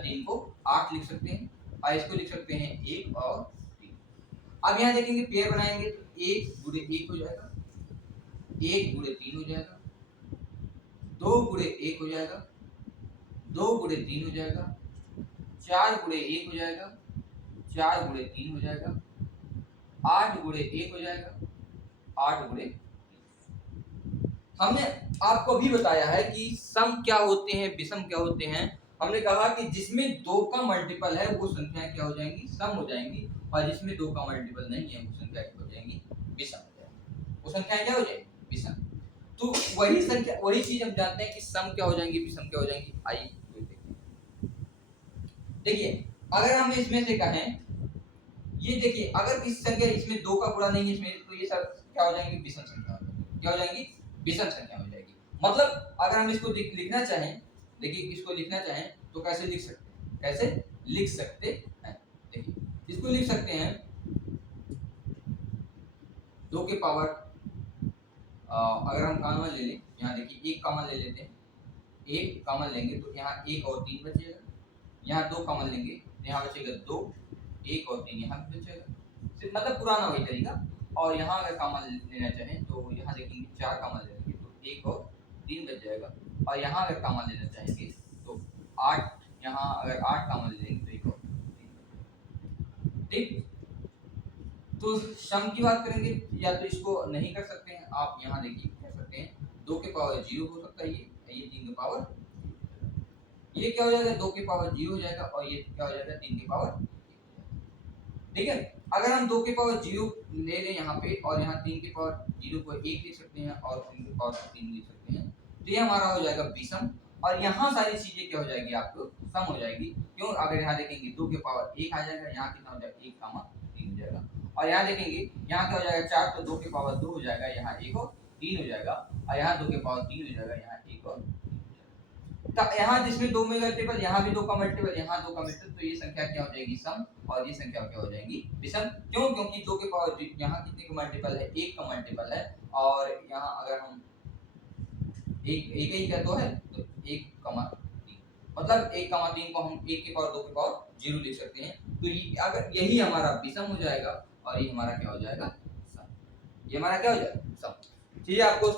3 को 8 लिख सकते हैं, और इसको लिख सकते हैं 1 और 3। अब यहाँ देखेंगे पेयर बनाएंगे तो 1 गुणे 1 हो जाएगा, 1 गुणे 3 हो जाएगा, 2 गुणे 1 हो जाएगा, 2 गुणे 3 हो जाएगा, 4 गुणे 1 हो जाएगा, 4 गुणे 3 हो जाएगा, 8 गुणे 1 हो जाएगा, 8 गुणे। हमने आपको भी बताया है कि सम क्या होते हैं, विषम क्या होते हैं। हमने कहा कि जिसमें 2 का मल्टीपल है वो संख्या क्या हो जाएंगी? सम हो जाएंगी, और जिसमें 2 का मल्टीपल नहीं है वो संख्या क्या हो जाएंगी? विषम हो जाएंगी। वो संख्या क्या हो जाएगी? विषम। तो वही संख्या, वही चीज हम जानते हैं कि सम क्या हो जाएंगी, विषम क्या हो जाएंगी। आइए देखिए, अगर हम इसमें से कहें, ये देखिए अगर इस संख्या इसमें 2 का गुणा नहीं है इसमें, तो ये सब क्या हो जाएंगी? विषम संख्या हो जाएगी। क्या हो जाएंगी? विषम संख्या हो जाएगी। मतलब अगर हम इसको लिखना चाहें, देखिए इसको लिखना चाहें तो कैसे लिख सकते हैं? कैसे लिख सकते हैं? देखिए इसको लिख सकते हैं 2 के पावर, अगर हम कॉमन ले लें, यहाँ देखिए 1 कॉमन ले लेते हैं, 1 कॉमन लेंगे तो यहाँ 1 और 3 बचेगा, यहाँ 2 कॉमन लेंगे तो यहाँ बचेगा 2, 1 और 3 यहाँ भी बचेगा। सिर्फ मतलब पुराना वही तरीका। और यहाँ अगर कॉमन लेना चाहें तो यहाँ देखेंगे 4 कॉमन लेंगे तो 1 और 3 बच जाएगा, और यहाँ अगर कॉमन लेना चाहेंगे तो 8, यहाँ अगर 8 कॉमन लेंगे तो 1 और 3। ठीक, तो सम की बात करेंगे या तो इसको नहीं कर सकते हैं आप, यहाँ देखिए कह सकते हैं 2 के पावर 0 हो सकता है, ये 3 के पावर, ये क्या हो जाएगा? 2 के पावर 0 हो जाएगा, और ये क्या हो जाएगा? 3 के पावर। ठीक है, अगर हम 2 के पावर 0 ले लें यहाँ पे, और यहाँ 3 के पावर 0 को 1 लिख सकते हैं और 3 के पावर 3 लिख सकते हैं, तो ये हमारा हो जाएगा विषम। और यहाँ सारी चीजें क्या हो जाएगी? आपको सम हो जाएगी। क्यों? अगर यहाँ देखेंगे 2 के पावर 1 आ जाएगा, यहाँ कितना हो जाएगा? 1 कामा 3 हो जाएगा। और यहाँ देखेंगे यहाँ क्या हो जाएगा? 4, तो 2 के पावर 2 हो जाएगा, यहाँ 1 और 3 हो जाएगा, और यहाँ 2 के पावर 3 हो जाएगा, यहाँ 1 और 3 हो जाएगा। यहाँ जिसमें 2 में मल्टीपल, यहाँ भी 2 का मल्टीपल, यहाँ 2 का मल्टीपल, तो ये संख्या क्या हो जाएगी? सम, और ये संख्या क्या हो जाएगी? विषम। क्यों? क्योंकि 2 के पावर यहाँ कितने का मल्टीपल है? 1 का मल्टीपल है, और यहाँ अगर हम एक ही का तो है तो 1 कमा 3, मतलब 1 कमा 3 को हम 1 के पावर 2 के पावर 0 लिख सकते हैं। तो ये अगर यही हमारा विषम हो जाएगा, और ये हमारा क्या हो जाएगा? सम। ये हमारा क्या हो जाएगा? सम। चीजें आपको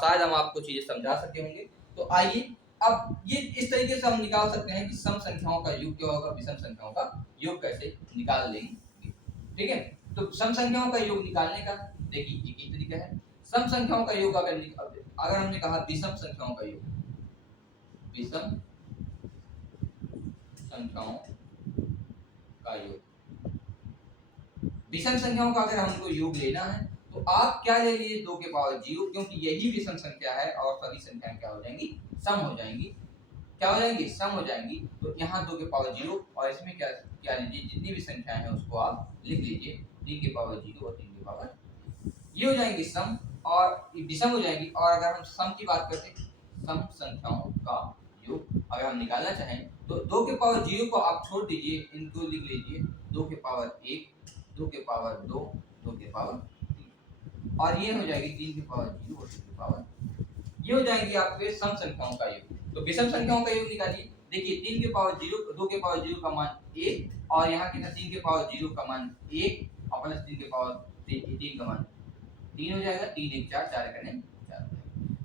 शायद हम आपको चीजें समझा सके होंगे। तो आइए अब ये इस तरीके से हम निकाल सकते हैं कि सम संख्याओं का योग क्या होगा, विषम संख्याओं का योग कैसे निकाल लेंगे। ठीक है, तो सम संख्याओं का योग निकालने का देखिए एक ही तरीका है। सम संख्याओं का योग अगर हमने कहा विषम संख्याओं का योग, विषम संख्याओं का योग, विषम संख्याओं का अगर हमको योग लेना है तो आप क्या ले लीजिए? 2 के पावर 0, क्योंकि यही विषम संख्या है और सभी संख्याएं क्या हो जाएंगी? सम हो जाएंगी। क्या हो जाएंगी? सम हो जाएंगी। तो यहाँ 2 के पावर 0, और इसमें क्या क्या लीजिए? जितनी भी संख्याएं हैं उसको आप लिख लीजिए, 3 के पावर 0 और 3 के पावर, ये हो जाएंगी सम और विषम हो जाएंगी। और अगर हम सम की बात करते हैं, सम संख्याओं का योग अगर हम निकालना चाहें तो 2 के पावर 0 को आप छोड़ दीजिए, इनको लिख लीजिए 2 के पावर 1, 2 के पावर 2, 2 के पावर 3, और ये हो जाएगी 3 के पावर 0 और 2 के पावर, ये हो जाएंगी आपके सम संख्याओं का योग। तो विषम संख्याओं का योग निकालिए। देखिए 3 के पावर 0, 2 के पावर 0 का मान 1, और यहाँ कितना? 3 के पावर 0 का मान 1 और प्लस 3 के पावर 3 का मान 3 हो जाएगा। 3 1 4, 4 करने 4,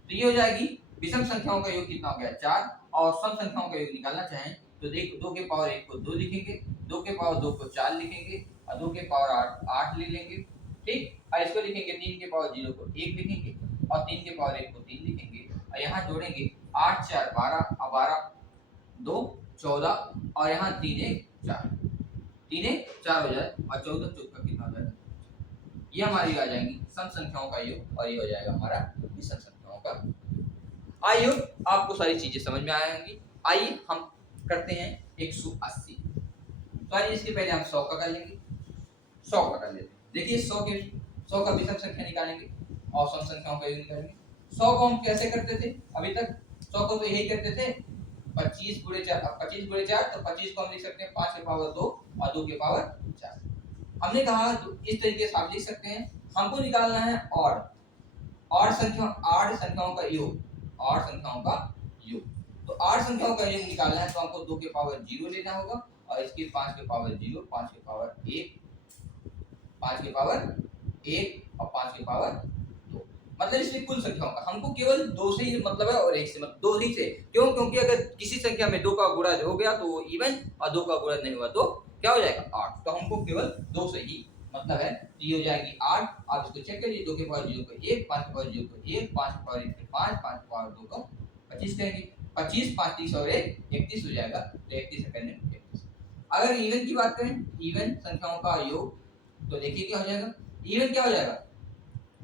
तो ये हो जाएगी विषम संख्याओं का योग कितना हो गया? 4। और सम संख्याओं का योग निकालना चाहें तो देखो 2 के पावर 1 को 2 लिखेंगे, 2 के पावर 2 को 4 लिखेंगे और 2 के पावर 8 ले लेंगे, ठीक। और इसको लिखेंगे 3 के पावर 0 को 1 लिखेंगे और 3 के पावर 1 को 3 लिखेंगे और यहाँ जोड़ेंगे 8 4 12 और 12 2 14 और यहाँ 3 1 4, 3 1 4 हो जाए और 14 चौक का कितना हो जाएगा, ये हमारी आ जाएंगी सम संख्याओं का योग और ये हो जाएगा हमारा विषम संख्याओं का। आइए आपको सारी चीजें समझ में आएंगी। आइए हम करते हैं 180। तो आइए इसके पहले हम 100 का कर लेंगे, 100 का कर लेते हैं। देखिए 100 का विषम संख्या निकालेंगे और सम संख्याओं का योग निकालेंगे। 100 को हम कैसे करते थे अभी तक, 100 को तो यही करते थे 25 गुणे 4, अब 25 गुणे 4 तो 25 को हम लिख सकते हैं 5 के पावर 2 और 2 के पावर 4। हमने कहा इस तरीके से आप लिख सकते हैं। हमको निकालना है ऑड संख्याओं का योग, ऑड संख्याओं का योग। तो ऑड संख्याओं का योग निकालना है तो हमको 2 के पावर 0 लेना होगा और इसके 5 के पावर 0, 5 के पावर 1, 5 के पावर 1 और 5 के पावर 2, मतलब इसमें कुल संख्याओं का हमको केवल 2 से ही मतलब है और 1 से मतलब 2 ही से। क्यों? क्योंकि अगर किसी संख्या में 2 का गुणा हो गया तो वो इवन और 2 का गुणा नहीं हुआ तो क्या हो जाएगा 8। तो हमको केवल 2 से ही मतलब है, तो ये हो जाएगी 8। आप इसको चेक करिए, 2 के पावर 0 को 1, 5 के पावर 0 को 1, 5 के पावर 1 को 5, 5 के पावर 2 को 25 करेंगे। 25 5 30 और 1 31 हो जाएगा, तो 31 सेकंड में 31। अगर इवन की बात करें, इवन संख्याओं का योग, तो देखिए क्या हो जाएगा, इवन क्या हो जाएगा,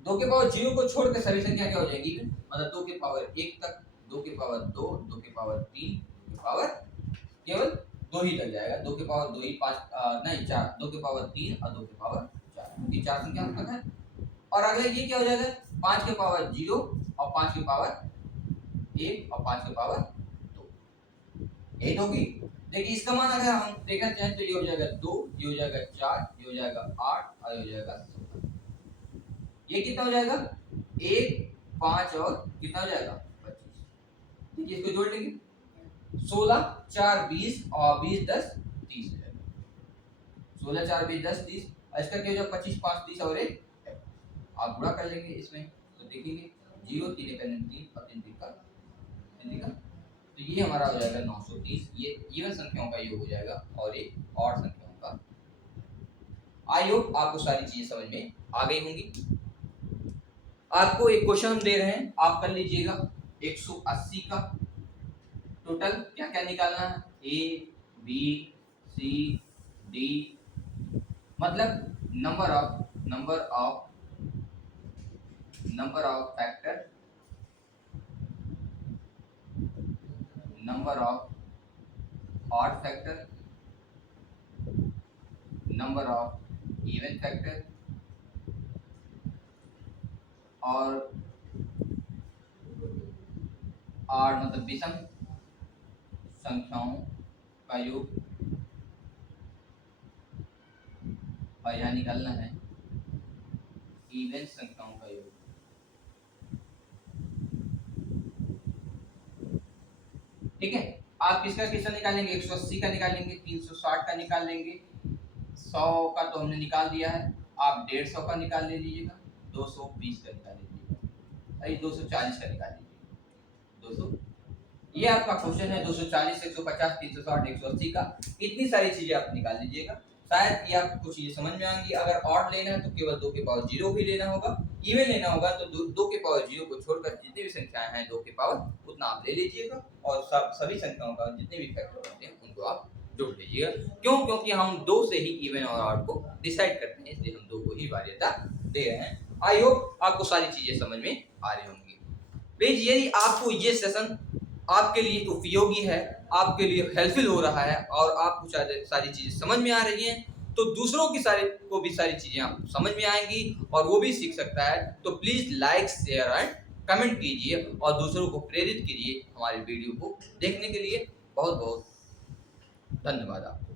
2 के पावर 0 को छोड़कर सभी संख्या क्या हो जाएगी इवन, मतलब 2 के पावर 1 तक, 2 के पावर 2, 2 के पावर 3, 2 के पावर केवल 2 ही तक जाएगा। 2 के पावर 2 ही 5 नहीं 4, 2 के पावर 3 और 2 के पावर 4, ये 4 संख्या तक है। और अगले ये क्या हो जाएगा, 5 के पावर 0 और 5 के पावर 1 और 5 के पावर 2, यही होगी। देखिए इसका मान अगर हम देखना चाहें तो ये हो जाएगा 2, ये हो जाएगा 4, ये हो जाएगा 8 और ये हो जाएगा 16। ये कितना हो जाएगा 1 5 और कितना हो जाएगा 25। देखिए इसको जोड़ लेंगे, 16 4 20 और 20 10 30 हो जाएगा। 16 4 20 10 30 और इसका क्या हो जाएगा 25 5 30 और 1 आप गुणा कर लेंगे इसमें, तो देखेंगे 0 3 का 3 और 3 का, तो ये हमारा हो जाएगा 930। ये इवन संख्याओं का योग हो जाएगा और ये ऑड संख्याओं का। आई होप आपको सारी चीजें समझ में आ गई होंगी। आपको एक क्वेश्चन हम दे रहे हैं, आप कर लीजिएगा। 180 का टोटल क्या क्या निकालना है, ए बी सी डी, मतलब number of factor, number of odd factor, number of even factor और ऑड मतलब विषम संख्याओं का योग, और यहाँ निकालना है इवन संख्याओं का योग। ठीक है, आप किसका किसका निकालेंगे, 180 का निकालेंगे, 360 का निकाल लेंगे, 100 का तो हमने निकाल दिया है, आप 150 का निकाल ले लीजिएगा, 220 का निकाल लीजिएगा, अरे 240 का निकाल लीजिएगा, 200। ये आपका क्वेश्चन है 240 150 360 180 का, इतनी सारी चीजें आप निकाल लीजिएगा। शायद ये आपको चीजें समझ में आएंगी। अगर ऑड लेना है तो केवल 2 के पावर 0 भी लेना होगा, इवन लेना होगा तो 2 के पावर 0 को छोड़कर जितनी भी संख्याएं हैं 2 के पावर उतना आप ले लीजिएगा और सभी संख्याओं का जितने भी फैक्टर होते हैं उनको आप जोड़ लीजिएगा। क्यों? क्योंकि हम 2 से ही इवन और ऑड को डिसाइड करते हैं, इसलिए हम 2 को ही वरीयता दे रहे हैं। आई होप आपको सारी चीजें समझ में आ रही होंगी। प्लीज यदि आपको ये सेशन आपके लिए उपयोगी है, आपके लिए हेल्पफुल हो रहा है और आपको सारी चीजें समझ में आ रही हैं, तो दूसरों की सारी चीजें आप समझ में आएंगी और वो भी सीख सकता है। तो please like share and comment कीजिए और दूसरों को प्रेरित कीजिए हमारे वीडियो को देखने के लिए। बहुत बहुत धन्यवाद आपको।